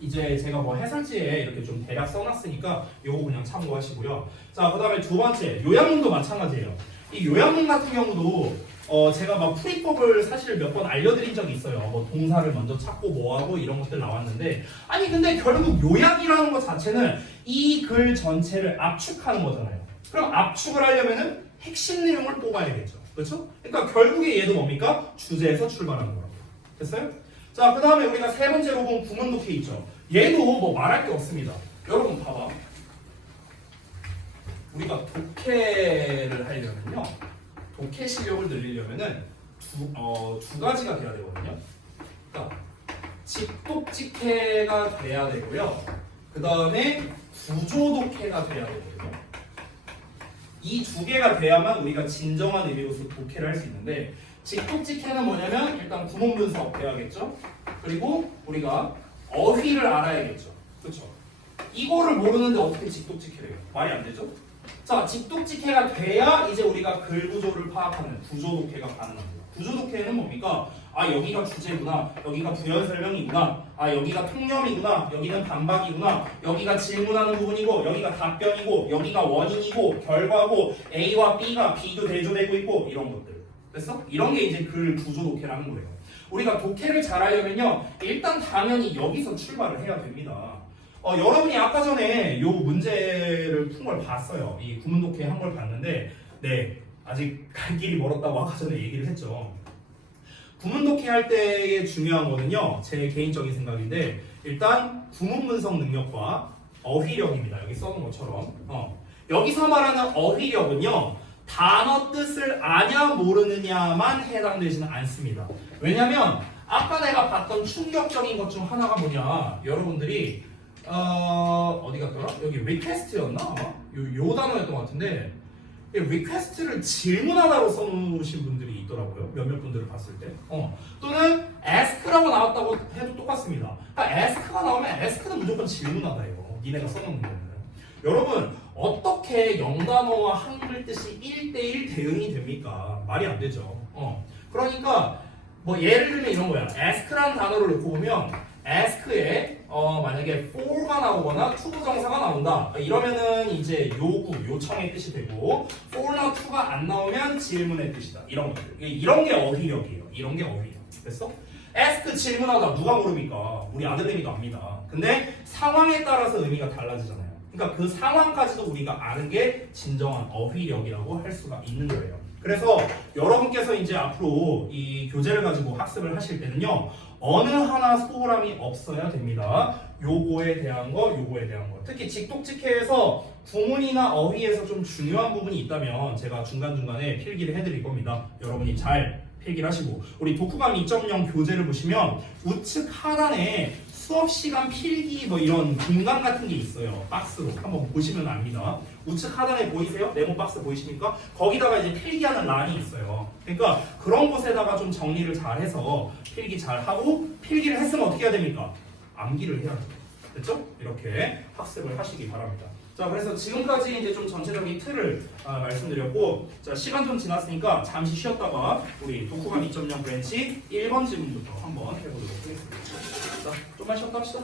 이제 제가 뭐 해설지에 이렇게 좀 대략 써놨으니까 요거 그냥 참고하시고요. 자, 그 다음에 두 번째, 요약문도 마찬가지예요. 이 요약문 같은 경우도 제가 막 풀이법을 사실 몇 번 알려드린 적이 있어요. 뭐 동사를 먼저 찾고 뭐하고 이런 것들 나왔는데, 아니 근데 결국 요약이라는 것 자체는 이 글 전체를 압축하는 거잖아요. 그럼 압축을 하려면은 핵심 내용을 뽑아야겠죠. 그렇죠? 그러니까 결국에 얘도 뭡니까? 주제에서 출발하는 거라고. 됐어요? 자, 그 다음에 우리가 세 번째로 본 구문 독해 있죠. 얘도 뭐 말할 게 없습니다. 여러분 봐봐. 우리가 독해를 하려면요, 독해 실력을 늘리려면은 두 가지가 돼야 되거든요. 그러니까 직독직해가 돼야 되고요. 그 다음에 구조독해가 돼야 되거든요. 이 두 개가 돼야만 우리가 진정한 의미로서 독해를 할 수 있는데 직독직해는 뭐냐면 일단 구문 분석 해야겠죠. 그리고 우리가 어휘를 알아야겠죠. 그렇죠? 이거를 모르는데 어떻게 직독직해래요? 말이 안 되죠? 자, 직독직해가 돼야 이제 우리가 글 구조를 파악하는 구조독해가 가능합니다. 구조독해는 뭡니까? 아, 여기가 주제구나, 여기가 부연 설명이구나, 아, 여기가 통념이구나, 여기는 반박이구나, 여기가 질문하는 부분이고, 여기가 답변이고, 여기가 원인이고, 결과고, A와 B가 비교 대조되고 있고, 이런 것들. 됐어? 이런 게 이제 글 구조독해라는 거예요. 우리가 독해를 잘하려면요, 일단 당연히 여기서 출발을 해야 됩니다. 여러분이 아까 전에 요 문제를 푼 걸 봤어요. 이 구문독해 한 걸 봤는데, 네, 아직 갈 길이 멀었다고 아까 전에 얘기를 했죠. 구문독해 할 때의 중요한 거는요, 제 개인적인 생각인데, 일단 구문 분석 능력과 어휘력입니다. 여기 써놓은 것처럼. 여기서 말하는 어휘력은요, 단어 뜻을 아냐 모르느냐만 해당되지는 않습니다. 왜냐면 아까 내가 봤던 충격적인 것 중 하나가 뭐냐, 여러분들이 어디 갔더라? 여기 리퀘스트였나? 아마? 요 단어였던 것 같은데 리퀘스트를 질문 하나로 써놓으신 분들이 있더라고요. 몇몇 분들을 봤을 때. 또는 ask라고 나왔다고 해도 똑같습니다. 그러니까 ask가 나오면 ask는 무조건 질문하다예요. 니네가 써놓는 거는. 여러분, 어떻게 영단어와 한글 뜻이 1대1 대응이 됩니까? 말이 안 되죠. 그러니까 뭐 예를 들면 이런 거야. ask라는 단어를 놓고 보면 ask에 만약에 for가 나오거나 to 부정사가 나온다. 이러면은 이제 요구, 요청의 뜻이 되고 for나 to가 안 나오면 질문의 뜻이다. 이런 것들. 이런 게 어휘력이에요. 이런 게 어휘력. 됐어? ask 질문하다 누가 모릅니까? 우리 아들내미도 압니다. 근데 상황에 따라서 의미가 달라지잖아요. 그러니까 그 상황까지도 우리가 아는 게 진정한 어휘력이라고 할 수가 있는 거예요. 그래서 여러분께서 이제 앞으로 이 교재를 가지고 학습을 하실 때는요, 어느 하나 소홀함이 없어야 됩니다. 요거에 대한 거, 요거에 대한 거. 특히 직독직해에서 구문이나 어휘에서 좀 중요한 부분이 있다면 제가 중간중간에 필기를 해드릴 겁니다. 여러분이 잘 필기를 하시고, 우리 독후감 2.0 교재를 보시면 우측 하단에 수업 시간 필기 뭐 이런 공간 같은 게 있어요. 박스로 한번 보시면 압니다. 우측 하단에 보이세요? 네모 박스 보이십니까? 거기다가 이제 필기하는 란이 있어요. 그러니까 그런 곳에다가 좀 정리를 잘 해서 필기 잘 하고, 필기를 했으면 어떻게 해야 됩니까? 암기를 해야 돼요. 됐죠? 이렇게 학습을 하시기 바랍니다. 자, 그래서 지금까지 이제 좀 전체적인 틀을 말씀드렸고, 자, 시간 좀 지났으니까 잠시 쉬었다가 우리 독후감 2.0 브랜치 1번 지문부터 한번 해보도록 하겠습니다. 자, 좀만 쉬었다 합시다.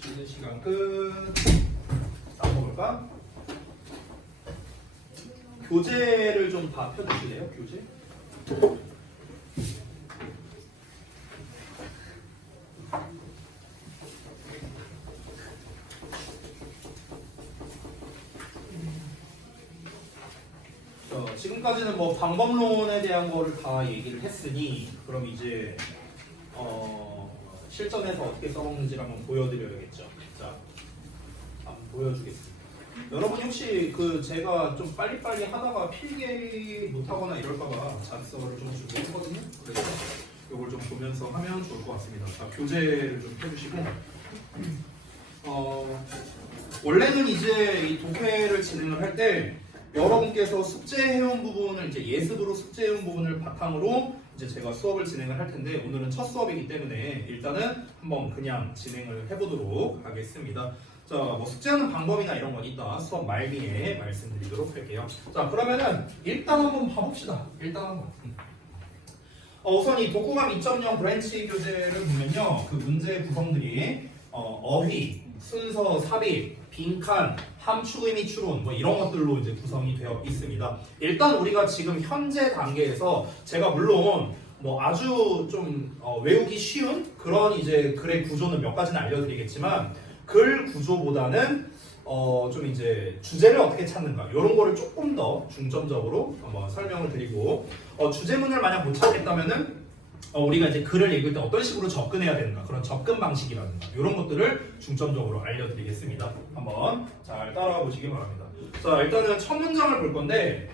쉬는 시간 끝. 나눠볼까? 교재를 좀 다 펴주실래요? 교재? 지금까지는 뭐 방법론에 대한 거를 다 얘기를 했으니 그럼 이제 실전에서 어떻게 써먹는지를 한번 보여드려야겠죠. 자, 한번 보여주겠습니다. 여러분 혹시 그 제가 좀 빨리빨리 하다가 필기 못하거나 이럴까봐 자습서를 좀 준비했거든요. 그래서 이걸 좀 보면서 하면 좋을 것 같습니다. 자, 교재를 좀 펴주시고 원래는 이제 이 독해를 진행을 할 때 여러분께서 숙제해온 부분을 이제 예습으로 숙제해온 부분을 바탕으로 이제 제가 수업을 진행을 할 텐데 오늘은 첫 수업이기 때문에 일단은 한번 그냥 진행을 해보도록 하겠습니다. 자, 뭐 숙제하는 방법이나 이런 건 이따 수업 말미에 말씀드리도록 할게요. 자, 그러면은 일단 한번 봐봅시다. 일단 한번. 우선 이 독후감 2.0 브랜치 교재를 보면요, 그 문제 구성들이 어휘, 순서, 삽입, 빈칸, 함축 의미 추론 뭐 이런 것들로 이제 구성이 되어 있습니다. 일단 우리가 지금 현재 단계에서 제가 물론 뭐 아주 좀 외우기 쉬운 그런 이제 글의 구조는 몇 가지는 알려드리겠지만 글 구조보다는 좀 이제 주제를 어떻게 찾는가 이런 거를 조금 더 중점적으로 한번 설명을 드리고 주제문을 만약 못 찾겠다면은 우리가 이제 글을 읽을 때 어떤 식으로 접근해야 되는가 그런 접근 방식이라든가 이런 것들을 중점적으로 알려드리겠습니다. 한번 잘 따라가 보시기 바랍니다. 자, 일단은 첫 문장을 볼 건데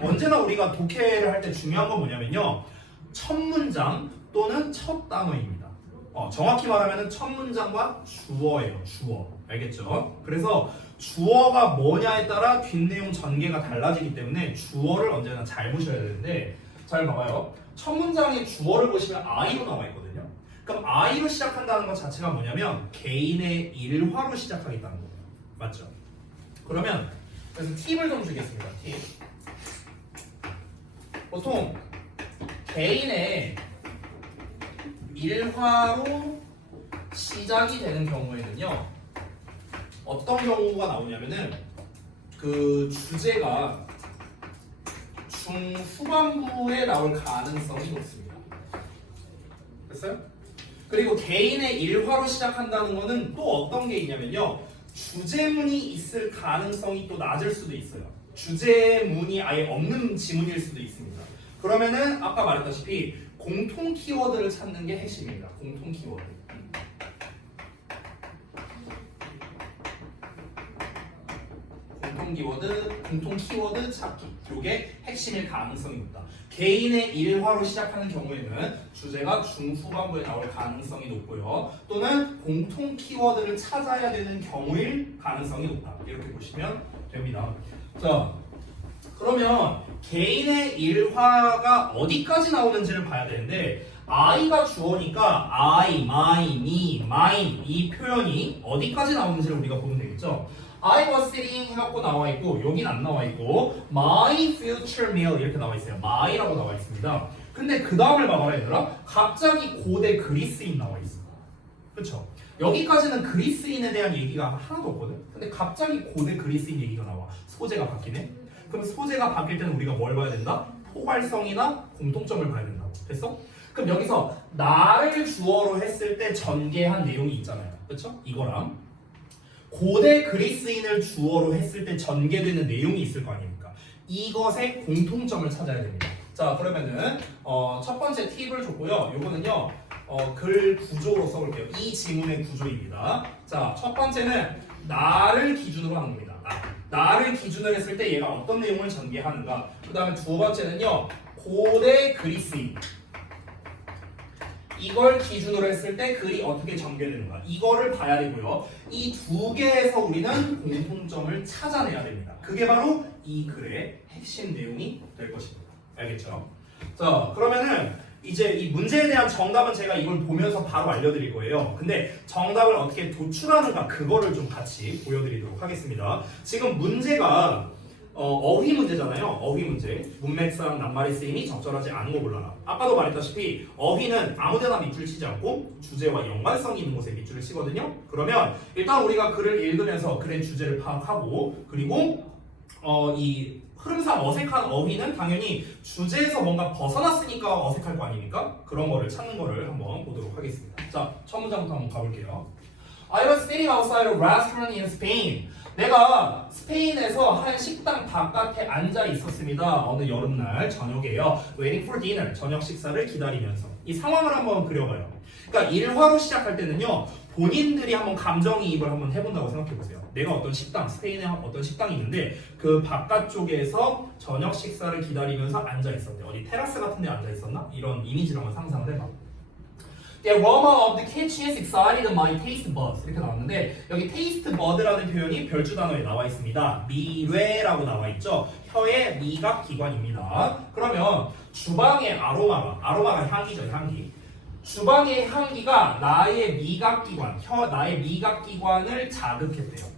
언제나 우리가 독해를 할 때 중요한 건 뭐냐면요, 첫 문장 또는 첫 단어입니다. 정확히 말하면 첫 문장과 주어예요. 주어. 알겠죠? 그래서 주어가 뭐냐에 따라 뒷내용 전개가 달라지기 때문에 주어를 언제나 잘 보셔야 되는데, 잘 봐봐요. 첫 문장의 주어를 보시면 I로 나와 있거든요. 그럼 I로 시작한다는 것 자체가 뭐냐면 개인의 일화로 시작하겠다는 거예요. 맞죠? 그러면 그래서 팁을 좀 주겠습니다. 팁. 보통 개인의 일화로 시작이 되는 경우에는요, 어떤 경우가 나오냐면은 그 주제가 중후반부에 나올 가능성이 높습니다. 됐어요? 그리고 개인의 일화로 시작한다는 거는 또 어떤 게 있냐면요, 주제문이 있을 가능성이 또 낮을 수도 있어요. 주제문이 아예 없는 지문일 수도 있습니다. 그러면은 아까 말했다시피 공통 키워드를 찾는 게 핵심입니다. 공통 키워드. 공통 키워드 찾기. 이게 핵심일 가능성이 높다. 개인의 일화로 시작하는 경우에는 주제가 중후반부에 나올 가능성이 높고요. 또는 공통 키워드를 찾아야 되는 경우일 가능성이 높다. 이렇게 보시면 됩니다. 자, 그러면 개인의 일화가 어디까지 나오는지를 봐야 되는데, I가 주어니까 I, my, me, mine 이 표현이 어디까지 나오는지를 우리가 보면 되겠죠. I was sitting 해갖고 나와 있고 여긴 안 나와 있고 my future meal 이렇게 나와 있어요. my라고 나와 있습니다. 근데 그 다음을 봐봐라 얘들아. 갑자기 고대 그리스인 나와 있어. 그쵸? 여기까지는 그리스인에 대한 얘기가 하나도 없거든. 근데 갑자기 고대 그리스인 얘기가 나와. 소재가 바뀌네. 그럼 소재가 바뀔 때는 우리가 뭘 봐야 된다? 포괄성이나 공통점을 봐야 된다고. 됐어? 그럼 여기서 나를 주어로 했을 때 전개한 내용이 있잖아요. 그쵸? 이거랑 고대 그리스인을 주어로 했을 때 전개되는 내용이 있을 거 아닙니까? 이것의 공통점을 찾아야 됩니다. 자, 그러면은 첫 번째 팁을 줬고요. 요거는요, 글 구조로 써볼게요. 이 지문의 구조입니다. 자, 첫 번째는 나를 기준으로 하는 겁니다. 나를 기준으로 했을 때 얘가 어떤 내용을 전개하는가. 그 다음에 두 번째는요, 고대 그리스인. 이걸 기준으로 했을 때 글이 어떻게 전개되는가, 이거를 봐야 되고요. 이 두 개에서 우리는 공통점을 찾아내야 됩니다. 그게 바로 이 글의 핵심 내용이 될 것입니다. 알겠죠? 자, 그러면은 이제 이 문제에 대한 정답은 제가 이걸 보면서 바로 알려드릴 거예요. 근데 정답을 어떻게 도출하는가, 그거를 좀 같이 보여드리도록 하겠습니다. 지금 문제가 어휘 문제잖아요. 어휘 문제. 문맥상 낱말의 쓰임이 적절하지 않은 거 몰라라. 아까도 말했다시피 어휘는 아무데나 밑줄 치지 않고 주제와 연관성이 있는 곳에 밑줄을 치거든요. 그러면 일단 우리가 글을 읽으면서 글의 주제를 파악하고, 그리고 이 흐름상 어색한 어휘는 당연히 주제에서 뭔가 벗어났으니까 어색할 거 아닙니까? 그런 거를 찾는 거를 한번 보도록 하겠습니다. 자, 첫 문장부터 한번 가볼게요. I was sitting outside a restaurant in Spain. 내가 스페인에서 한 식당 바깥에 앉아 있었습니다. 어느 여름날 저녁에요. Waiting for dinner. 저녁 식사를 기다리면서. 이 상황을 한번 그려봐요. 그러니까 일화로 시작할 때는요, 본인들이 한번 감정이입을 한번 해본다고 생각해보세요. 내가 어떤 식당, 스페인에 어떤 식당이 있는데 그 바깥쪽에서 저녁 식사를 기다리면서 앉아있었대. 어디 테라스 같은 데 앉아있었나? 이런 이미지를 한번 상상을 해봐. The aroma of the kitchen is excited my taste buds. 이렇게 나왔는데 여기 taste bud라는 표현이 별주 단어에 나와 있습니다. 미뢰라고 나와 있죠. 혀의 미각 기관입니다. 그러면 주방의 아로마가 향기죠, 향기. 주방의 향기가 나의 미각 기관, 나의 미각 기관을 자극했대요.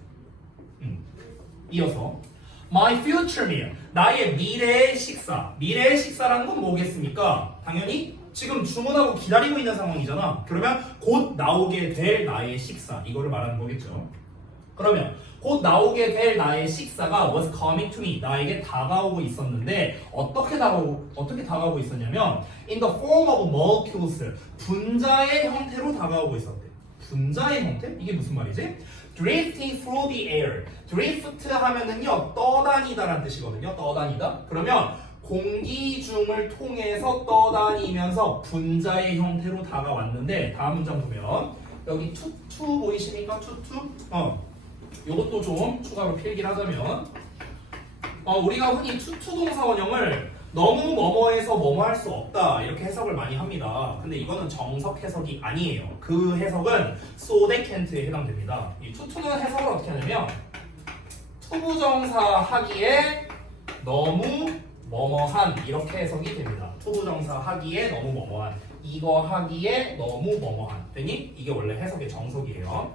이어서 my future meal, 나의 미래의 식사. 미래의 식사라는 건 뭐겠습니까? 당연히 지금 주문하고 기다리고 있는 상황이잖아. 그러면 곧 나오게 될 나의 식사, 이거를 말하는 거겠죠. 그러면 곧 나오게 될 나의 식사가 was coming to me, 나에게 다가오고 있었는데 어떻게 다가오고 있었냐면 in the form of molecules, 분자의 형태로 다가오고 있었대. 분자의 형태? 이게 무슨 말이지? drifting through the air. drift 하면은요 떠다니다라는 뜻이거든요. 떠다니다. 그러면 공기 중을 통해서 떠다니면서 분자의 형태로 다가왔는데 다음 문장 보면 여기 투 보이십니까? 투? 요것도 좀 추가로 필기를 하자면 우리가 흔히 투 동사 원형을 너무 뭐뭐해서 뭐뭐 할 수 없다 이렇게 해석을 많이 합니다. 근데 이거는 정석 해석이 아니에요. 그 해석은 so they can't에 해당됩니다. 이 투는 해석을 어떻게 하냐면 투부정사 하기에 너무 뭐뭐한 이렇게 해석이 됩니다. 투부정사 하기에 너무 뭐뭐한, 이거 하기에 너무 뭐뭐한 되니 이게 원래 해석의 정석이에요.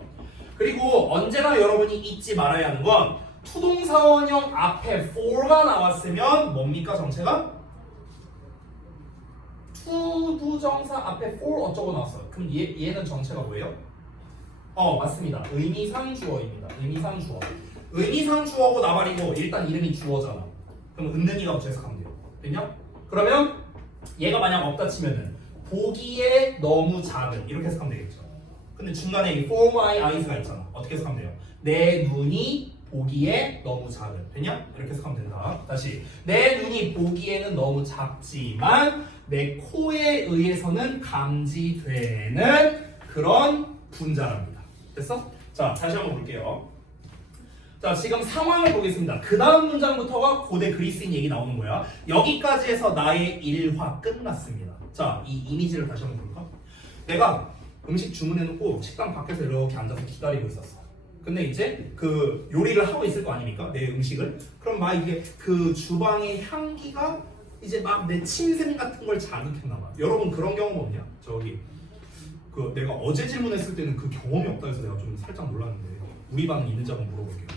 그리고 언제나 여러분이 잊지 말아야 하는 건 투동사원형 앞에 for가 나왔으면 뭡니까 정체가? 투부정사 앞에 for 어쩌고 나왔어요. 그럼 얘는 정체가 뭐예요? 맞습니다. 의미상 주어입니다. 의미상 주어. 의미상 주어고 나발이고 일단 이름이 주어잖아. 그럼 은능이가 붙여 해석하면 돼요. 됐냐? 그러면 얘가 만약 없다 치면은 보기에 너무 작은 이렇게 해석하면 되겠죠. 근데 중간에 이 for my eyes가 있잖아. 어떻게 해석하면 돼요? 내 눈이 보기에 너무 작은. 됐냐? 이렇게 해석하면 된다. 다시 내 눈이 보기에는 너무 작지만 내 코에 의해서는 감지되는 그런 분자랍니다. 됐어? 자, 다시 한번 볼게요. 자, 지금 상황을 보겠습니다. 그 다음 문장부터가 고대 그리스인 얘기 나오는 거야. 여기까지 해서 나의 일화 끝났습니다. 자, 이 이미지를 다시 한번 볼까? 내가 음식 주문해놓고 식당 밖에서 이렇게 앉아서 기다리고 있었어. 근데 이제 그 요리를 하고 있을 거 아닙니까? 내 음식을. 그럼 막 이게 그 주방의 향기가 이제 막 내 침샘 같은 걸 자극했나 봐. 여러분 그런 경험 없냐? 저기 그 내가 어제 질문했을 때는 그 경험이 없다 해서 내가 좀 살짝 놀랐는데 우리 반은 있는지 한번 물어볼게요.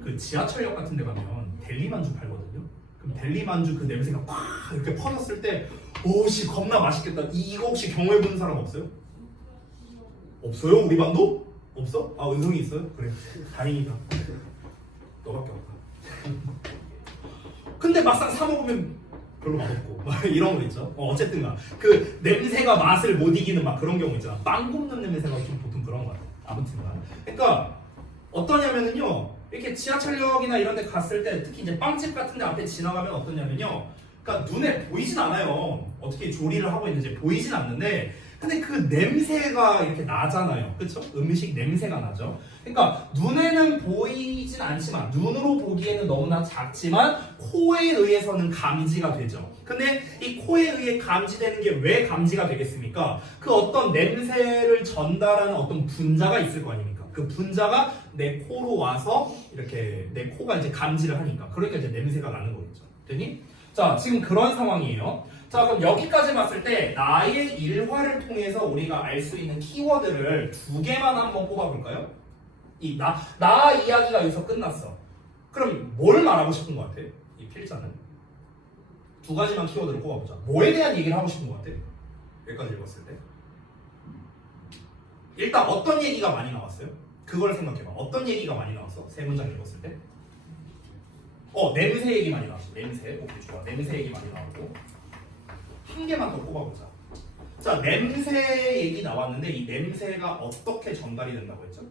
그 지하철역 같은 데 가면 델리만주 팔거든요. 그럼 델리만주 그 냄새가 팍 이렇게 퍼졌을 때 오씨 겁나 맛있겠다. 이거 혹시 경험해본 사람 없어요? 없어요? 우리 반도? 없어? 아, 은성이 있어요? 그래, 다행이다. 너밖에 없다. 근데 막상 사 먹으면 별로 맛없고 이런 거 있죠. 어쨌든가 그 냄새가 맛을 못 이기는 막 그런 경우 있잖아. 빵 굽는 냄새가 좀 보통 그런 거 같아. 아무튼간. 그러니까 어떠냐면은요. 이렇게 지하철역이나 이런 데 갔을 때 특히 이제 빵집 같은 데 앞에 지나가면 어떠냐면요. 그러니까 눈에 보이진 않아요. 어떻게 조리를 하고 있는지 보이진 않는데 근데 그 냄새가 이렇게 나잖아요. 그렇죠? 음식 냄새가 나죠. 그러니까 눈에는 보이진 않지만 눈으로 보기에는 너무나 작지만 코에 의해서는 감지가 되죠. 근데 이 코에 의해 감지되는 게 왜 감지가 되겠습니까? 그 어떤 냄새를 전달하는 어떤 분자가 있을 거 아닙니까? 그 분자가 내 코로 와서 이렇게 내 코가 이제 감지를 하니까 그러니까 이제 냄새가 나는 거겠죠. 됐니? 자, 지금 그런 상황이에요. 자, 그럼 여기까지 봤을 때 나의 일화를 통해서 우리가 알 수 있는 키워드를 두 개만 한번 뽑아볼까요? 이 나 이야기가 여기서 끝났어. 그럼 뭘 말하고 싶은 것 같아? 이 필자는 두 가지만 키워드를 뽑아보자. 뭐에 대한 얘기를 하고 싶은 것 같아? 여기까지 읽었을 때 일단 어떤 얘기가 많이 나왔어요? 그걸 생각해봐. 어떤 얘기가 많이 나왔어? 세 문장 읽었을 때 냄새 얘기 많이 나왔어. 냄새. 오케이, 좋아. 냄새 얘기 많이 나오고 한 개만 더 뽑아보자. 자, 냄새 얘기 나왔는데 이 냄새가 어떻게 전달이 된다고 했죠?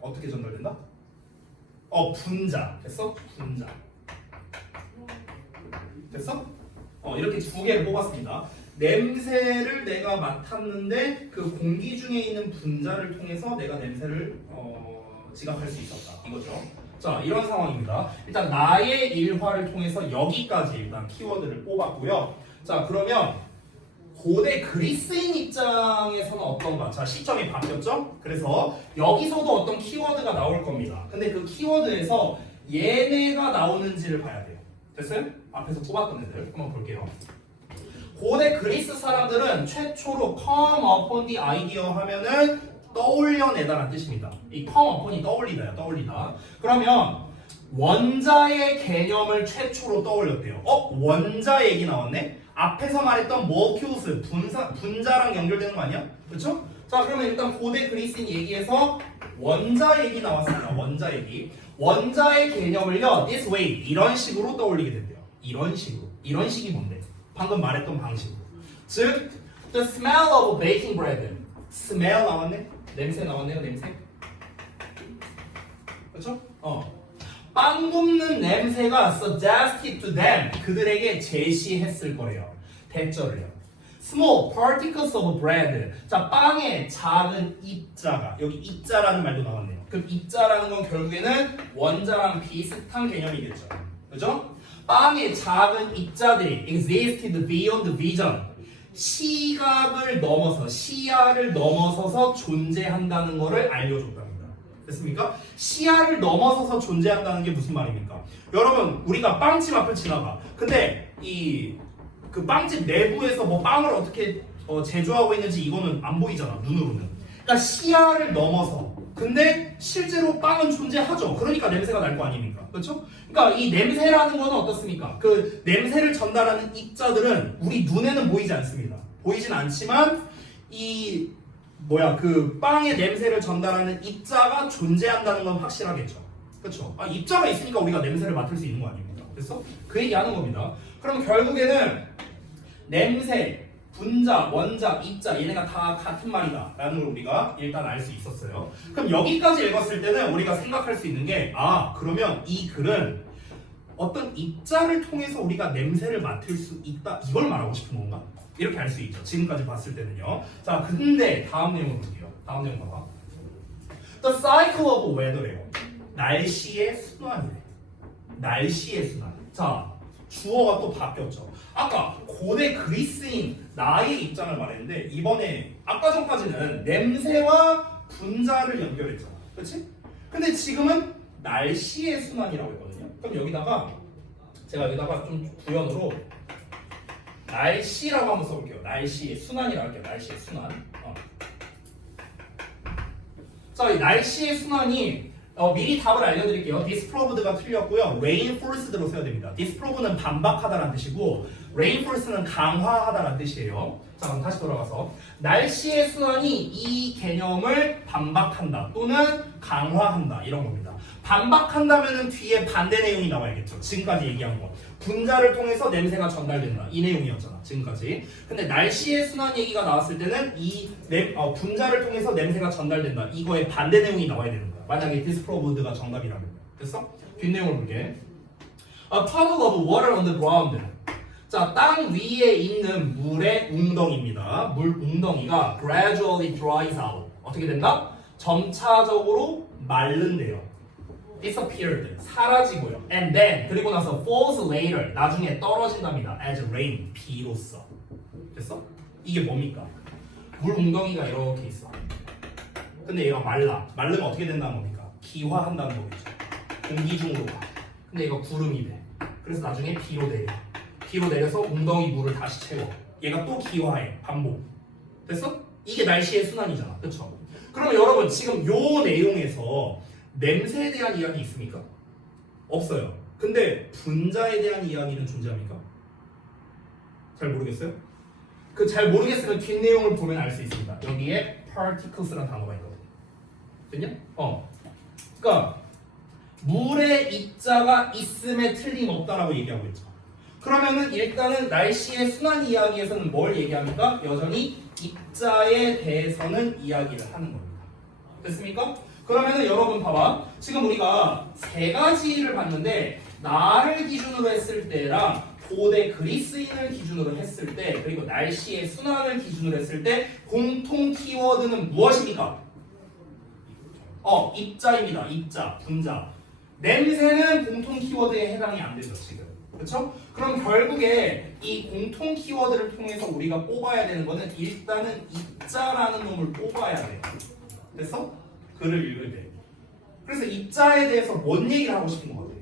어떻게 전달된다? 분자. 됐어? 분자. 됐어? 이렇게 두 개를 뽑았습니다. 냄새를 내가 맡았는데 그 공기 중에 있는 분자를 통해서 내가 냄새를 지각할 수 있었다. 이거죠. 자, 이런 상황입니다. 일단 나의 일화를 통해서 여기까지 일단 키워드를 뽑았고요. 자, 그러면 고대 그리스인 입장에서는 어떤가? 자, 시점이 바뀌었죠? 그래서 여기서도 어떤 키워드가 나올 겁니다. 근데 그 키워드에서 얘네가 나오는지를 봐야 돼요. 됐어요? 앞에서 뽑았던 애들 한번 볼게요. 고대 그리스 사람들은 최초로 come upon the idea 하면은 떠올려내다라는 뜻입니다. 이 come upon이 떠올리다야, 떠올리다. 그러면 원자의 개념을 최초로 떠올렸대요. 원자 얘기 나왔네? 앞에서 말했던 모큐스, 분자랑 연결되는 거 아니야? 그렇죠? 자, 그러면 일단 고대 그리스인 얘기에서 원자 얘기 나왔습니다. 원자 얘기. 원자의 개념을요, this way, 이런 식으로 떠올리게 된대요. 이런 식으로. 이런 식이 뭔데? 방금 말했던 방식으로. 즉, the smell of baking bread. smell 나왔네? 냄새 나왔네요, 냄새. 그렇죠? 빵 굽는 냄새가 suggested to them. 그들에게 제시했을 거래요. 대절을요. Small particles of bread. 자, 빵의 작은 입자가, 여기 입자라는 말도 나왔네요. 그럼 입자라는 건 결국에는 원자랑 비슷한 개념이겠죠. 그죠? 빵의 작은 입자들이 existed beyond vision. 시각을 넘어서, 시야를 넘어서서 존재한다는 것을 알려줬답니다. 됐습니까? 시야를 넘어서서 존재한다는 게 무슨 말입니까? 여러분, 우리가 빵집 앞을 지나가. 근데 그 빵집 내부에서 뭐 빵을 어떻게 제조하고 있는지 이거는 안 보이잖아, 눈으로는. 그러니까 시야를 넘어서. 근데 실제로 빵은 존재하죠. 그러니까 냄새가 날 거 아닙니까? 그렇죠? 그러니까 이 냄새라는 거는 어떻습니까? 그 냄새를 전달하는 입자들은 우리 눈에는 보이지 않습니다. 보이진 않지만 그 빵의 냄새를 전달하는 입자가 존재한다는 건 확실하겠죠. 그렇죠? 입자가 있으니까 우리가 냄새를 맡을 수 있는 거 아닙니까? 그래서 그 얘기하는 겁니다. 그럼 결국에는 냄새, 분자, 원자, 입자 얘네가 다 같은 말이다 라는 걸 우리가 일단 알 수 있었어요. 그럼 여기까지 읽었을 때는 우리가 생각할 수 있는 게 그러면 이 글은 어떤 입자를 통해서 우리가 냄새를 맡을 수 있다 이걸 말하고 싶은 건가? 이렇게 알 수 있죠. 지금까지 봤을 때는요. 자, 근데 다음 내용을 볼게요. 다음 내용 봐봐. The cycle of weather래요. 날씨의 순환이래. 날씨의 순환. 자, 주어가 또 바뀌었죠. 아까 고대 그리스인 나의 입장을 말했는데 이번에 아까 전까지는 냄새와 분자를 연결했잖아. 그렇지? 근데 지금은 날씨의 순환이라고 했거든요. 그럼 제가 여기다가 좀 구현으로 날씨라고 한번 써볼게요. 날씨의 순환이라고 할게요. 날씨의 순환. 자, 이 날씨의 순환이 미리 답을 알려드릴게요. disproved가 틀렸고요. reinforced로 써야 됩니다. disproved는 반박하다라는 뜻이고 reinforced는 강화하다라는 뜻이에요. 자, 그럼 다시 돌아가서 날씨의 순환이 이 개념을 반박한다 또는 강화한다 이런 겁니다. 반박한다면은 뒤에 반대 내용이 나와야겠죠. 지금까지 얘기한 거. 분자를 통해서 냄새가 전달된다. 이 내용이었잖아. 지금까지. 근데 날씨의 순환 얘기가 나왔을 때는 분자를 통해서 냄새가 전달된다. 이거의 반대 내용이 나와야 되는 거야. 만약에 disproved가 정답이라면. 됐어? 뒷내용을 볼게. A puddle of water on the ground. 자, 땅 위에 있는 물의 웅덩이입니다. 물 웅덩이가 gradually dries out. 어떻게 된다? 점차적으로 마른대요. disappeared. 사라지고요. And then 그리고 나서 falls later. 나중에 떨어진답니다. as rain. 비로써. 됐어? 이게 뭡니까? 물 웅덩이가 이렇게 있어. 근데 얘가 마르면 어떻게 된다는 겁니까? 기화한다는 거겠죠. 공기 중으로 가. 근데 얘가 구름이 돼. 그래서 나중에 비로 내려. 비로 내려서 웅덩이 물을 다시 채워. 얘가 또 기화해. 반복. 됐어? 이게 날씨의 순환이잖아. 그쵸? 그러면 여러분 지금 요 내용에서 냄새에 대한 이야기 있습니까? 없어요. 근데 분자에 대한 이야기는 존재합니까? 잘 모르겠어요? 그 잘 모르겠으면 뒷내용을 보면 알 수 있습니다. 여기에 particles라는 단어가 있거든요. 됐냐? 그러니까 물의 입자가 있음에 틀림없다라고 얘기하고 있죠. 그러면은 일단은 날씨의 순환 이야기에서는 뭘 얘기합니까? 여전히 입자에 대해서는 이야기를 하는 겁니다. 됐습니까? 그러면은 여러분 봐봐. 지금 우리가 세 가지를 봤는데 나를 기준으로 했을 때랑 고대 그리스인을 기준으로 했을 때 그리고 날씨의 순환을 기준으로 했을 때 공통 키워드는 무엇입니까? 입자입니다. 입자, 분자. 냄새는 공통 키워드에 해당이 안 되죠, 지금. 그렇죠? 그럼 결국에 이 공통 키워드를 통해서 우리가 뽑아야 되는 거는 일단은 입자라는 놈을 뽑아야 돼요. 됐어? 글을 읽을 때. 그래서 입자에 대해서 뭔 얘기를 하고 싶은 것 같아요?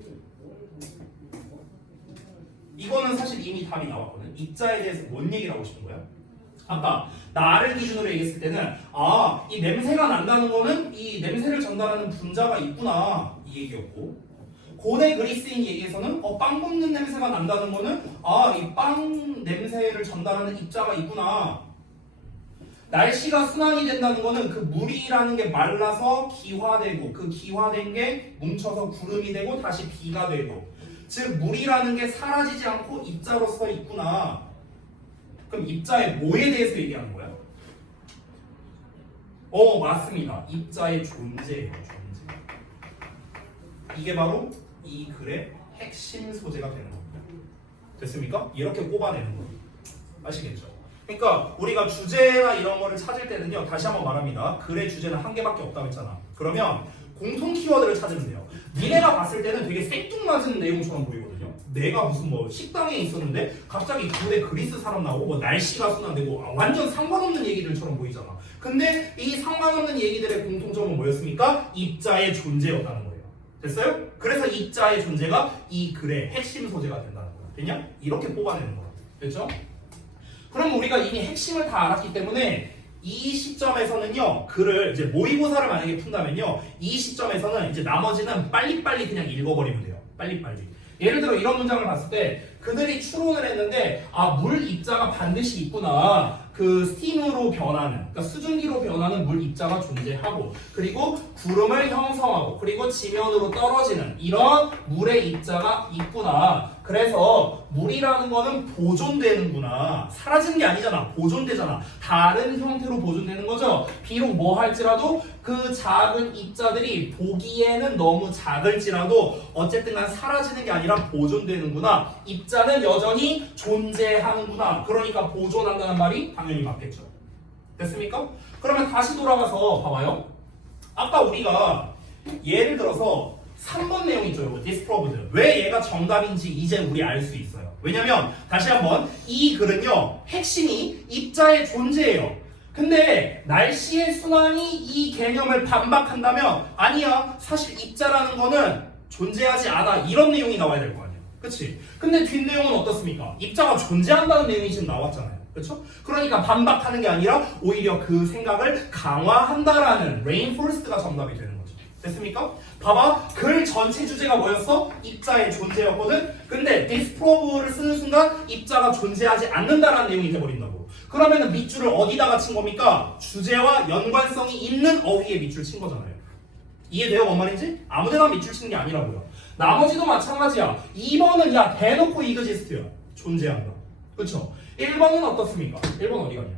이거는 사실 이미 답이 나왔거든. 입자에 대해서 뭔 얘기를 하고 싶은 거야? 아까 나를 기준으로 얘기했을 때는 이 냄새가 난다는 거는 이 냄새를 전달하는 분자가 있구나 이 얘기였고, 고대 그리스인 얘기에서는 빵 굽는 냄새가 난다는 거는 이 빵 냄새를 전달하는 입자가 있구나. 날씨가 순환이 된다는 거는 그 물이라는 게 말라서 기화되고 그 기화된 게 뭉쳐서 구름이 되고 다시 비가 되고, 즉 물이라는 게 사라지지 않고 입자로서 있구나. 그럼 입자의 뭐에 대해서 얘기하는 거야? 맞습니다. 입자의 존재예요. 존재. 이게 바로 이 글의 핵심 소재가 되는 겁니다. 됐습니까? 이렇게 꼽아내는 거예요. 아시겠죠? 그러니까 우리가 주제나 이런 거를 찾을 때는요, 다시 한번 말합니다. 글의 주제는 한 개밖에 없다고 했잖아. 그러면 공통 키워드를 찾으면 돼요. 니네가 봤을 때는 되게 생뚱맞은 내용처럼 보이거든요. 내가 무슨 식당에 있었는데 갑자기 고대 그리스 사람 나오고 날씨가 순환되고 완전 상관없는 얘기들처럼 보이잖아. 근데 이 상관없는 얘기들의 공통점은 뭐였습니까? 입자의 존재였다는 거예요. 됐어요? 그래서 입자의 존재가 이 글의 핵심 소재가 된다는 거야. 됐냐? 이렇게 뽑아내는 거야. 됐죠? 그럼 우리가 이미 핵심을 다 알았기 때문에 이 시점에서는요, 글을 이제 모의고사를 만약에 푼다면요, 이 시점에서는 이제 나머지는 빨리빨리 그냥 읽어버리면 돼요. 빨리빨리. 예를 들어 이런 문장을 봤을 때 그들이 추론을 했는데 물 입자가 반드시 있구나. 그 스팀으로 변하는, 그러니까 수증기로 변하는 물 입자가 존재하고, 그리고 구름을 형성하고, 그리고 지면으로 떨어지는 이런 물의 입자가 있구나. 그래서 물이라는 거는 보존되는구나. 사라지는 게 아니잖아. 보존되잖아. 다른 형태로 보존되는 거죠. 비록 뭐 할지라도 그 작은 입자들이 보기에는 너무 작을지라도 어쨌든 간 사라지는 게 아니라 보존되는구나. 입자는 여전히 존재하는구나. 그러니까 보존한다는 말이 당연히 맞겠죠. 됐습니까? 그러면 다시 돌아가서 봐봐요. 아까 우리가 예를 들어서 3번 내용 있죠. 이거 disproved. 왜 얘가 정답인지 이제 우리 알 수 있어요. 왜냐면 다시 한번 이 글은요, 핵심이 입자의 존재예요. 근데 날씨의 순환이 이 개념을 반박한다면 아니야, 사실 입자라는 거는 존재하지 않아, 이런 내용이 나와야 될 거 아니야. 그치? 근데 뒷내용은 어떻습니까? 입자가 존재한다는 내용이 지금 나왔잖아요. 그렇죠? 그러니까 반박하는 게 아니라 오히려 그 생각을 강화한다라는 reinforced가 정답이 되는 거죠. 됐습니까? 봐봐, 글 전체 주제가 뭐였어? 입자의 존재였거든? 근데 disprove를 쓰는 순간 입자가 존재하지 않는다라는 내용이 돼버린다고. 그러면은 밑줄을 어디다가 친 겁니까? 주제와 연관성이 있는 어휘에 밑줄 친 거잖아요. 이해돼요? 뭔 말인지? 아무데나 밑줄 치는 게 아니라고요. 나머지도 마찬가지야. 2번은 야 대놓고 이그지스트야. 존재한다. 그렇죠? 1번은 어떻습니까? 1번 어디 갔냐?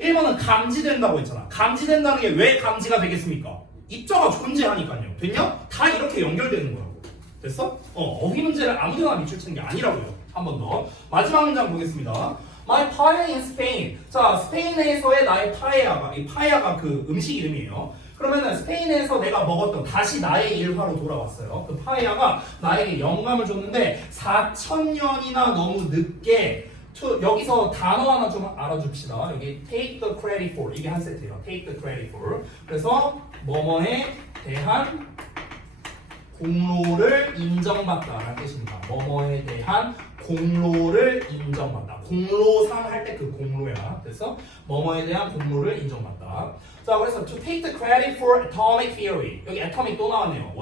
1번은 감지된다고 했잖아. 감지된다는 게 왜 감지가 되겠습니까? 입자가 존재하니까요. 됐냐? 다 이렇게 연결되는 거라고. 됐어? 어휘 문제를 아무데나 밑줄 치는 게 아니라고요. 한 번 더. 마지막 문장 보겠습니다. My paella in Spain. 자, 스페인에서의 나의 파에야가, 이 파에야가 그 음식 이름이에요. 그러면은 스페인에서 내가 먹었던, 다시 나의 일화로 돌아왔어요. 그 파에야가 나에게 영감을 줬는데 4,000년이나 너무 늦게, 여기서 단어 하나 좀 알아줍시다. 여기 take the credit for, 이게 한 세트예요. take the credit for. 그래서 뭐뭐에 대한 공로를 인정받다라는 뜻입니다. 뭐뭐에 대한 공로를 인정받다. 공로상 할 때 그 공로야. 그래서 뭐뭐에 대한 공로를 인정받다. 자, 그래서 to take the credit for atomic theory. 여기 atomic 또 나왔네요.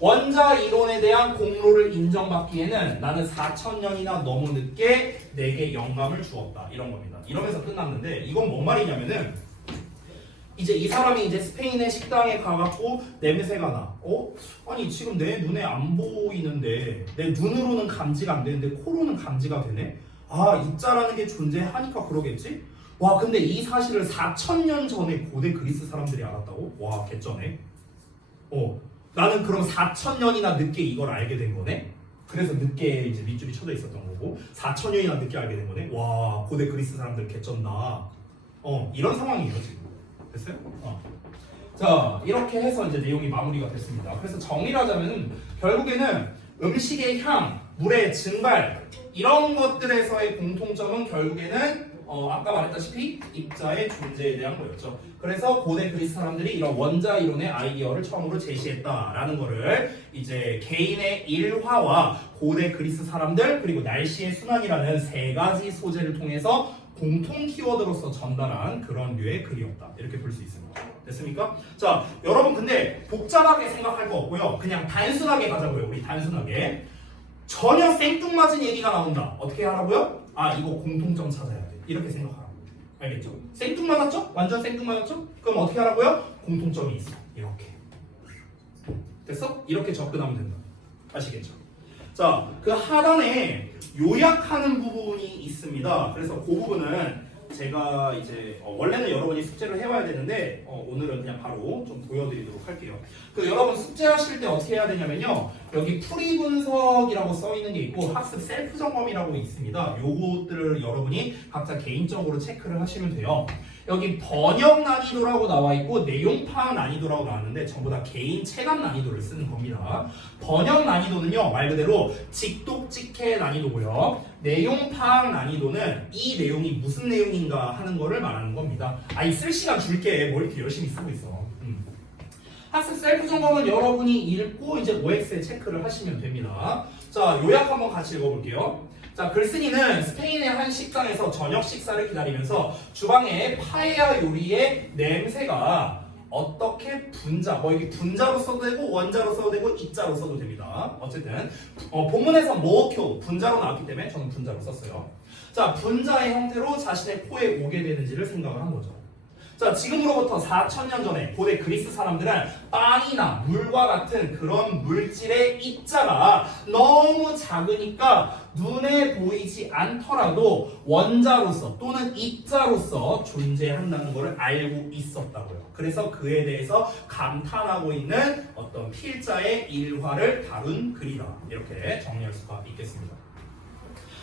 원자 이론에 대한 공로를 인정받기에는 나는 4,000년이나 너무 늦게 내게 영감을 주었다. 이런 겁니다. 이러면서 끝났는데 이건 뭔 말이냐면은 이제 이 사람이 이제 스페인의 식당에 가갖고 냄새가 나. 아니 지금 내 눈에 안 보이는데 내 눈으로는 감지가 안 되는데 코로는 감지가 되네? 입자라는 게 존재하니까 그러겠지? 와, 근데 이 사실을 4,000년 전에 고대 그리스 사람들이 알았다고? 와, 개쩌네. 나는 그럼 4,000년이나 늦게 이걸 알게 된 거네? 그래서 늦게 이제 밑줄이 쳐져 있었던 거고 4,000년이나 늦게 알게 된 거네. 와 고대 그리스 사람들 개쩐다. 이런 상황이에요 지금. 됐어요? 자 이렇게 해서 이제 내용이 마무리가 됐습니다. 그래서 정리를 하자면은 결국에는 음식의 향, 물의 증발 이런 것들에서의 공통점은 결국에는 아까 말했다시피 입자의 존재에 대한 거였죠. 그래서 고대 그리스 사람들이 이런 원자 이론의 아이디어를 처음으로 제시했다라는 거를 이제 개인의 일화와 고대 그리스 사람들 그리고 날씨의 순환이라는 세 가지 소재를 통해서 공통 키워드로서 전달한 그런 류의 글이었다. 이렇게 볼 수 있습니다. 됐습니까? 자, 여러분 근데 복잡하게 생각할 거 없고요. 그냥 단순하게 가자고요. 우리 단순하게. 전혀 생뚱맞은 얘기가 나온다. 어떻게 하라고요? 이거 공통점 찾아야 돼. 이렇게 생각하라고. 알겠죠? 생뚱맞았죠? 완전 생뚱맞았죠? 그럼 어떻게 하라고요? 공통점이 있어. 이렇게. 됐어? 이렇게 접근하면 된다. 아시겠죠? 자, 그 하단에 요약하는 부분이 있습니다. 그래서 그 부분은 제가 이제 원래는 여러분이 숙제를 해와야 되는데 오늘은 그냥 바로 좀 보여드리도록 할게요. 그 여러분 숙제하실 때 어떻게 해야 되냐면요. 여기 풀이 분석이라고 써 있는 게 있고 학습 셀프 점검이라고 있습니다. 요것들을 여러분이 각자 개인적으로 체크를 하시면 돼요. 여기 번역 난이도라고 나와 있고 내용 파악 난이도라고 나왔는데 전부 다 개인 체감 난이도를 쓰는 겁니다. 번역 난이도는요 말 그대로 직독직해 난이도고요. 내용 파악 난이도는 이 내용이 무슨 내용인가 하는 거를 말하는 겁니다. 쓸 시간 줄게 뭐 이렇게 열심히 쓰고 있어. 학습 셀프 점검은 여러분이 읽고 이제 OX에 체크를 하시면 됩니다. 자 요약 한번 같이 읽어볼게요. 자, 글쓴이는 스페인의 한 식당에서 저녁 식사를 기다리면서 주방에 파에야 요리의 냄새가 어떻게 분자, 여기 분자로 써도 되고 원자로 써도 되고 입자로 써도 됩니다. 어쨌든 본문에서 모어큐 분자로 나왔기 때문에 저는 분자로 썼어요. 자, 분자의 형태로 자신의 코에 오게 되는지를 생각을 한 거죠. 자, 지금으로부터 4,000년 전에 고대 그리스 사람들은 빵이나 물과 같은 그런 물질의 입자가 너무 작으니까 눈에 보이지 않더라도 원자로서 또는 입자로서 존재한다는 것을 알고 있었다고요. 그래서 그에 대해서 감탄하고 있는 어떤 필자의 일화를 다룬 글이다. 이렇게 정리할 수가 있겠습니다.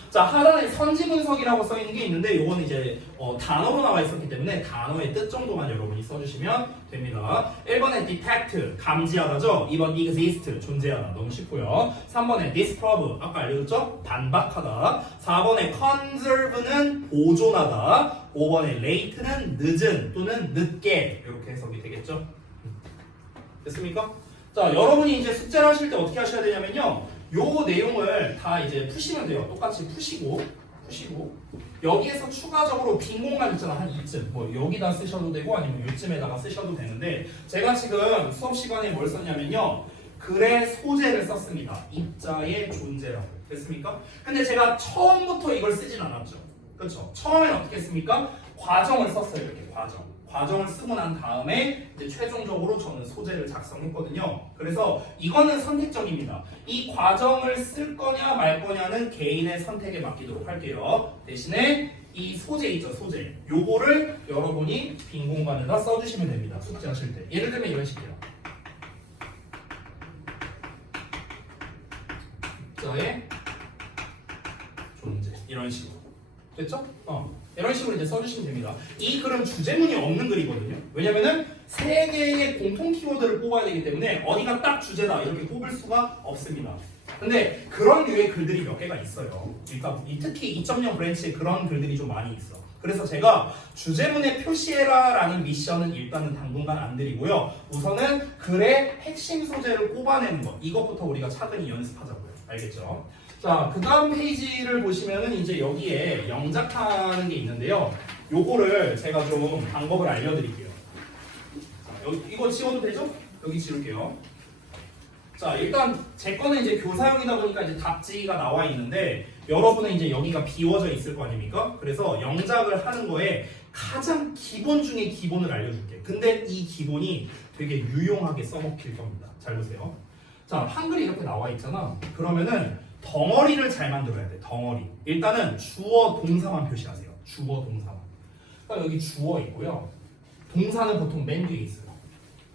자, 하단에 선지 분석이라고 써 있는 게 있는데 요거는 이제 단어로 나와 있었기 때문에 단어의 뜻 정도만 여러분이 써주시면 됩니다. 1번에 detect 감지하다죠. 2번 exist 존재하다 너무 쉽고요. 3번에 disprove 아까 알려줬죠. 반박하다. 4번에 conserve는 보존하다. 5번에 late는 늦은 또는 늦게 이렇게 해석이 되겠죠. 됐습니까? 자, 여러분이 이제 숙제를 하실 때 어떻게 하셔야 되냐면요. 요 내용을 다 이제 푸시면 돼요. 똑같이 푸시고 여기에서 추가적으로 빈 공간 있잖아. 한 이쯤 뭐 여기다 쓰셔도 되고 아니면 요쯤에다가 쓰셔도 되는데 제가 지금 수업 시간에 뭘 썼냐면요. 글의 소재를 썼습니다. 입자의 존재라고. 됐습니까? 근데 제가 처음부터 이걸 쓰진 않았죠. 그렇죠? 처음엔 어떻게 했습니까? 과정을 썼어요. 이렇게 과정을 쓰고 난 다음에 이제 최종적으로 저는 소재를 작성했거든요. 그래서 이거는 선택적입니다. 이 과정을 쓸 거냐 말 거냐는 개인의 선택에 맡기도록 할게요. 대신에 이 소재 있죠, 소재. 요거를 여러분이 빈 공간에다 써주시면 됩니다. 숙제하실 때. 예를 들면 이런 식이에요. 입자의 존재. 이런 식으로. 됐죠? 이런 식으로 이제 써주시면 됩니다. 이 글은 주제문이 없는 글이거든요. 왜냐면은 세 개의 공통 키워드를 뽑아야 되기 때문에 어디가 딱 주제다 이렇게 뽑을 수가 없습니다. 근데 그런 류의 글들이 몇 개가 있어요. 그러니까 특히 2.0 브랜치에 그런 글들이 좀 많이 있어. 그래서 제가 주제문에 표시해라 라는 미션은 일단은 당분간 안 드리고요. 우선은 글의 핵심 소재를 뽑아내는 것 이것부터 우리가 차근히 연습하자고요. 알겠죠? 자, 그 다음 페이지를 보시면은 이제 여기에 영작하는 게 있는데요. 요거를 제가 좀 방법을 알려드릴게요. 자, 여기 이거 지워도 되죠? 여기 지울게요. 자, 일단 제 거는 이제 교사용이다 보니까 이제 답지가 나와 있는데 여러분은 이제 여기가 비워져 있을 거 아닙니까? 그래서 영작을 하는 거에 가장 기본 중에 기본을 알려줄게. 근데 이 기본이 되게 유용하게 써먹힐 겁니다. 잘 보세요. 자, 한글이 이렇게 나와 있잖아. 그러면은 덩어리를 잘 만들어야 돼. 덩어리. 일단은 주어 동사만 표시하세요. 주어 동사만. 그러니까 여기 주어 있고요. 동사는 보통 맨 뒤에 있어요.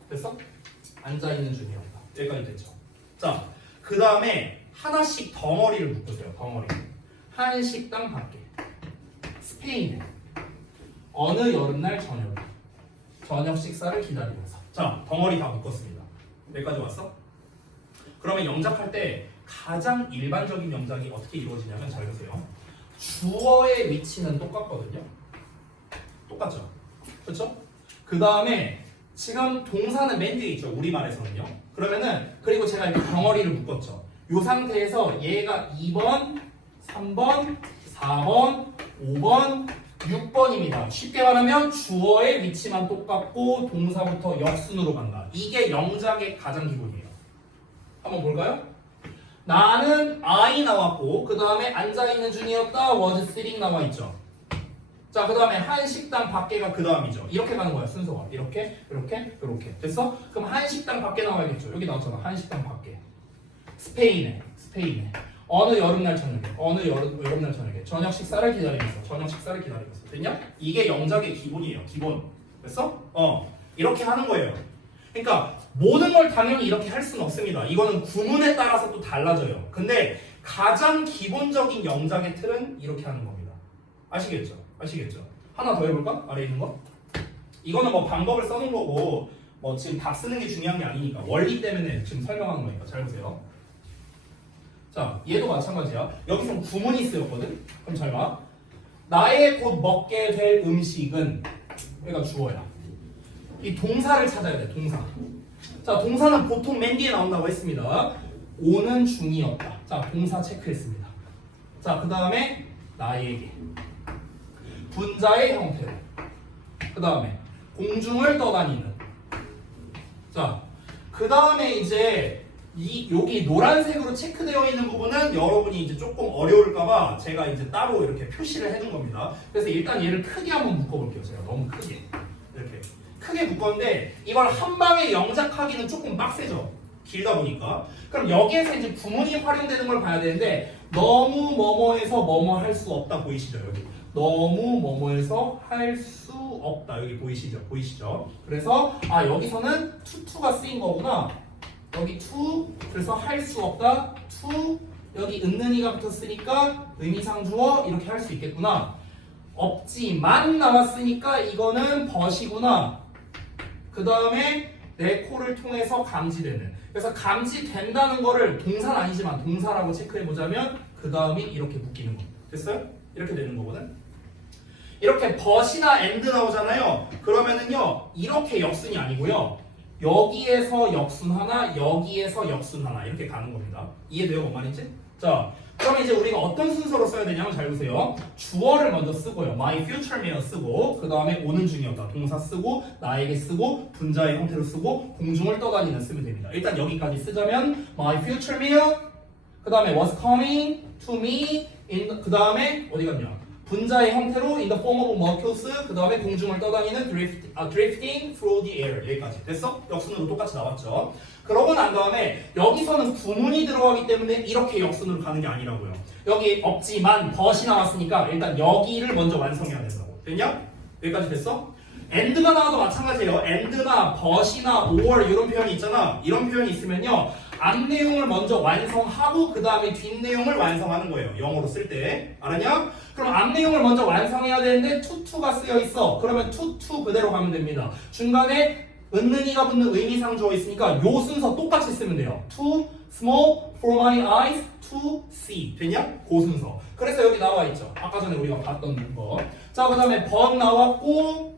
됐어? 앉아있는 중이었다. 여기까지 됐죠. 자, 그 다음에 하나씩 덩어리를 묶으세요. 덩어리. 한 식당 밖에. 스페인에 어느 여름날 저녁에 저녁 식사를 기다리면서. 자, 덩어리 다 묶었습니다. 여기까지 왔어? 그러면 영작할 때 가장 일반적인 영작이 어떻게 이루어지냐면 잘 보세요. 주어의 위치는 똑같거든요. 똑같죠? 그렇죠? 그 다음에 지금 동사는 맨 뒤에 있죠. 우리말에서는요. 그러면은 그리고 제가 이렇게 덩어리를 묶었죠. 이 상태에서 얘가 2번, 3번, 4번, 5번, 6번입니다. 쉽게 말하면 주어의 위치만 똑같고 동사부터 역순으로 간다. 이게 영작의 가장 기본이에요. 한번 볼까요? 나는 I 나왔고 그 다음에 앉아있는 중이었다 was sitting 나와있죠. 자, 그 다음에 한 식당 밖에가 그 다음이죠. 이렇게 가는 거야 순서가. 이렇게 이렇게 이렇게 됐어? 그럼 한 식당 밖에 나와야겠죠. 여기 나왔잖아. 한 식당 밖에. 스페인에 어느 여름날 저녁에 여름날 저녁에 저녁 식사를 기다리면서 됐냐? 이게 영작의 기본이에요. 기본. 됐어? 이렇게 하는 거예요. 그러니까 모든 걸 당연히 이렇게 할 수는 없습니다. 이거는 구문에 따라서 또 달라져요. 근데 가장 기본적인 영작의 틀은 이렇게 하는 겁니다. 아시겠죠? 하나 더 해볼까? 아래 있는 거? 이거는 뭐 방법을 써놓은 거고 뭐 지금 답 쓰는 게 중요한 게 아니니까 원리 때문에 지금 설명하는 거니까 잘 보세요. 자, 얘도 마찬가지야. 여기서 구문이 쓰였거든? 그럼 잘 봐. 나의 곧 먹게 될 음식은 얘가 주어야. 이 동사를 찾아야 돼. 동사. 자, 동사는 보통 맨 뒤에 나온다고 했습니다. 오는 중이었다. 자, 동사 체크했습니다. 자, 그 다음에 나에게 분자의 형태로. 그 다음에 공중을 떠다니는. 자, 그 다음에 이제 여기 노란색으로 체크되어 있는 부분은 여러분이 이제 조금 어려울까봐 제가 이제 따로 이렇게 표시를 해둔 겁니다. 그래서 일단 얘를 크게 한번 묶어볼게요. 제가 너무 크게. 이렇게. 크게 묶었는데 이걸 한 방에 영작하기는 조금 빡세죠. 길다 보니까. 그럼 여기에서 이제 구문이 활용되는 걸 봐야 되는데 너무 뭐뭐해서 뭐뭐 할 수 없다 보이시죠? 여기. 너무 뭐뭐해서 할 수 없다. 여기 보이시죠? 그래서 여기서는 투가 쓰인 거구나. 여기 to 그래서 할 수 없다. to 여기 은는이가 붙었으니까 의미상 주어 이렇게 할 수 있겠구나. 없지만 나왔으니까 이거는 벗이구나. 그 다음에 내 코를 통해서 감지되는. 그래서 감지된다는 거를 동사는 아니지만 동사라고 체크해보자면 그 다음이 이렇게 묶이는 거. 됐어요? 이렇게 되는 거거든. 이렇게 벗이나 and 나오잖아요. 그러면은요 이렇게 역순이 아니고요. 여기에서 역순 하나, 여기에서 역순 하나 이렇게 가는 겁니다. 이해돼요? 뭔 말인지? 자, 그럼 이제 우리가 어떤 순서로 써야 되냐면 잘 보세요. 주어를 먼저 쓰고요. My future may 쓰고 그 다음에 오는 중이었다. 동사 쓰고 나에게 쓰고 분자의 형태로 쓰고 공중을 떠다니는 쓰면 됩니다. 일단 여기까지 쓰자면 My future may 그 다음에 was coming to me 그 다음에 어디 갔냐? 분자의 형태로 in the form of molecules 그 다음에 공중을 떠다니는 drifting through the air 여기까지 됐어? 역순으로 똑같이 나왔죠. 그러고 난 다음에 여기서는 구문이 들어가기 때문에 이렇게 역순으로 가는 게 아니라고요. 여기 없지만 벗이 나왔으니까 일단 여기를 먼저 완성해야 된다고. 됐냐? 여기까지 됐어? and가 나와도 마찬가지예요. and나 벗이나 or 이런 표현이 있잖아. 이런 표현이 있으면요 앞 내용을 먼저 완성하고 그 다음에 뒷 내용을 완성하는 거예요. 영어로 쓸 때. 알았냐? 그럼 앞 내용을 먼저 완성해야 되는데 to,가 쓰여 있어. 그러면 to 그대로 가면 됩니다. 중간에 은는이가 붙는 의미상 주어 있으니까 요 순서 똑같이 쓰면 돼요. too small for my eyes to see. 되냐? 그 순서. 그래서 여기 나와 있죠. 아까 전에 우리가 봤던 거. 자, 그 다음에 but 나왔고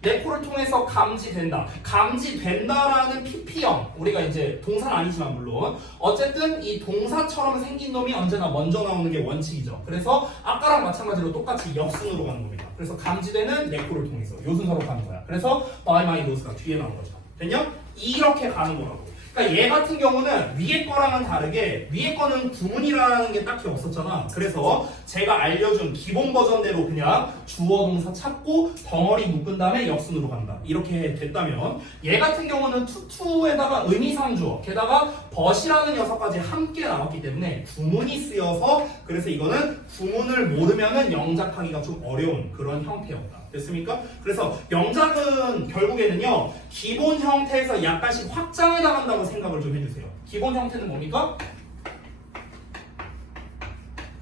내 코를 통해서 감지된다. 감지된다라는 PP형. 우리가 이제 동사는 아니지만 물론 어쨌든 이 동사처럼 생긴 놈이 언제나 먼저 나오는 게 원칙이죠. 그래서 아까랑 마찬가지로 똑같이 역순으로 가는 겁니다. 그래서 감지되는 내 코를 통해서 요 순서로 가는 거야. 그래서 by my nose가 뒤에 나온 거죠. 됐냐? 이렇게 가는 거라고. 그러니까 얘 같은 경우는 위에 거랑은 다르게 위에 거는 구문이라는 게 딱히 없었잖아. 그래서 제가 알려준 기본 버전대로 그냥 주어 동사 찾고 덩어리 묶은 다음에 역순으로 간다. 이렇게 됐다면 얘 같은 경우는 투투에다가 의미상 주어 게다가 벗이라는 녀석까지 함께 나왔기 때문에 구문이 쓰여서 그래서 이거는 구문을 모르면은 영작하기가 좀 어려운 그런 형태였다. 됐습니까? 그래서 영작은 결국에는요 기본 형태에서 약간씩 확장해 나간다고 생각을 좀 해주세요. 기본 형태는 뭡니까?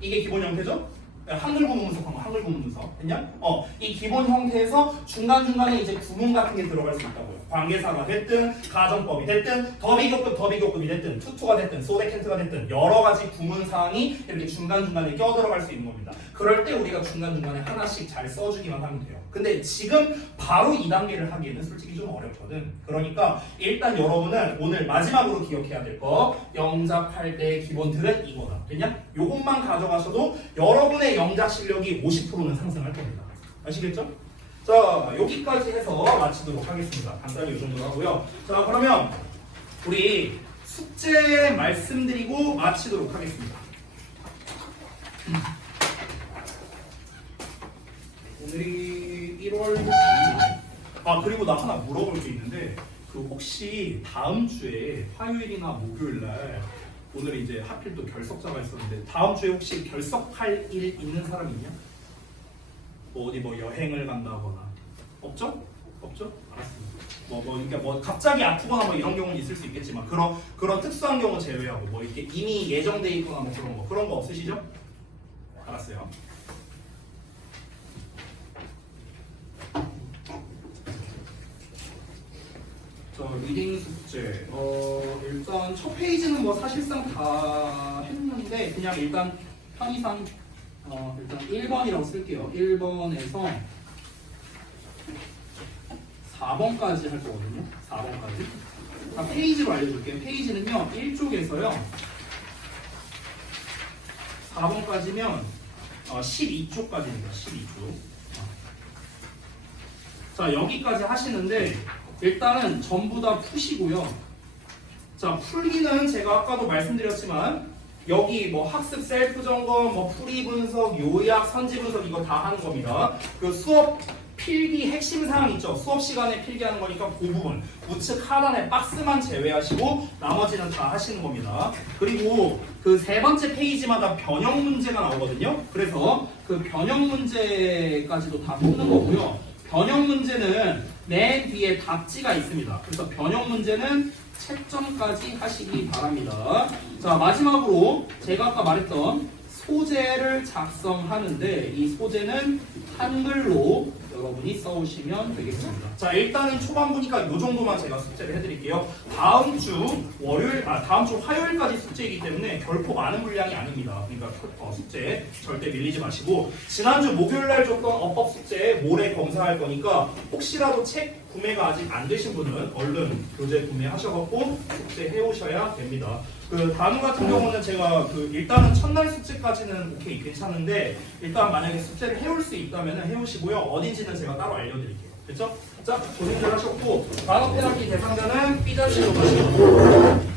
이게 기본 형태죠? 한글 구문 분석한 거, 한글 구문 분석. 됐냐? 이 기본 형태에서 중간중간에 이제 구문 같은 게 들어갈 수 있다고요. 관계사가 됐든, 가정법이 됐든, 더비교급이 됐든, 투투가 됐든, 소데켄트가 됐든, 여러 가지 구문 사항이 이렇게 중간중간에 껴들어갈 수 있는 겁니다. 그럴 때 우리가 중간중간에 하나씩 잘 써주기만 하면 돼요. 근데 지금 바로 2단계를 하기에는 솔직히 좀 어렵거든. 그러니까 일단 여러분은 오늘 마지막으로 기억해야 될 거, 영작할 때 기본틀은 이거다. 됐냐? 요것만 가져가셔도 여러분의 영작 실력이 50%는 상승할 겁니다. 아시겠죠? 자, 여기까지 해서 마치도록 하겠습니다. 간단히 이 정도로 하고요. 자, 그러면 우리 숙제 말씀드리고 마치도록 하겠습니다. 오늘이 1월 6일. 그리고 나 하나 물어볼 게 있는데, 그 혹시 다음 주에 화요일이나 목요일 날, 오늘 이제 하필 또 결석자가 있었는데, 다음 주에 혹시 결석할 일 있는 사람 있냐? 뭐 어디 뭐 여행을 간다거나. 없죠? 없죠? 알았습니다. 그러니까 갑자기 아프거나 뭐 이런 경우는 있을 수 있겠지만, 그런 특수한 경우 제외하고 뭐 이렇게 이미 예정돼 있거나 뭐 그런 거 없으시죠? 알았어요. 리딩 숙제. 일단 첫 페이지는 뭐 사실상 다 했는데, 그냥 일단 편의상 일단 1번이라고 쓸게요. 1번에서 4번까지 할 거거든요. 4번까지. 자, 페이지로 알려줄게요. 페이지는요, 1쪽에서요, 4번까지면 12쪽까지입니다. 12쪽. 자, 여기까지 하시는데, 일단은 전부 다 푸시고요. 자, 풀기는 제가 아까도 말씀드렸지만 여기 뭐 학습 셀프 점검, 뭐 풀이 분석, 요약, 선지 분석 이거 다 하는 겁니다. 그 수업 필기 핵심 사항 있죠. 수업 시간에 필기하는 거니까 그 부분 우측 하단의 박스만 제외하시고 나머지는 다 하시는 겁니다. 그리고 그 세 번째 페이지마다 변형 문제가 나오거든요. 그래서 그 변형 문제까지도 다 푸는 거고요. 변형 문제는 맨 뒤에 답지가 있습니다. 그래서 변형 문제는 채점까지 하시기 바랍니다. 자, 마지막으로 제가 아까 말했던 소재를 작성하는데, 이 소재는 한글로 여러분이 써오시면 되겠습니다. 자, 일단은 초반부니까 이 정도만 제가 숙제를 해드릴게요. 다음 주 화요일까지 숙제이기 때문에 결코 많은 분량이 아닙니다. 그러니까 숙제 절대 밀리지 마시고, 지난주 목요일날 줬던 어법 숙제 모레 검사할 거니까 혹시라도 책 구매가 아직 안 되신 분은 얼른 교재 구매하셔갖고 숙제 해오셔야 됩니다. 그 단우 같은 경우는 제가 일단은 첫날 숙제까지는 오케이 괜찮은데, 일단 만약에 숙제를 해올 수 있다면 해오시고요. 어딘지는 제가 따로 알려드릴게요. 됐죠? 자, 고생들 하셨고, 단어 테라피 대상자는 B자실로 가시고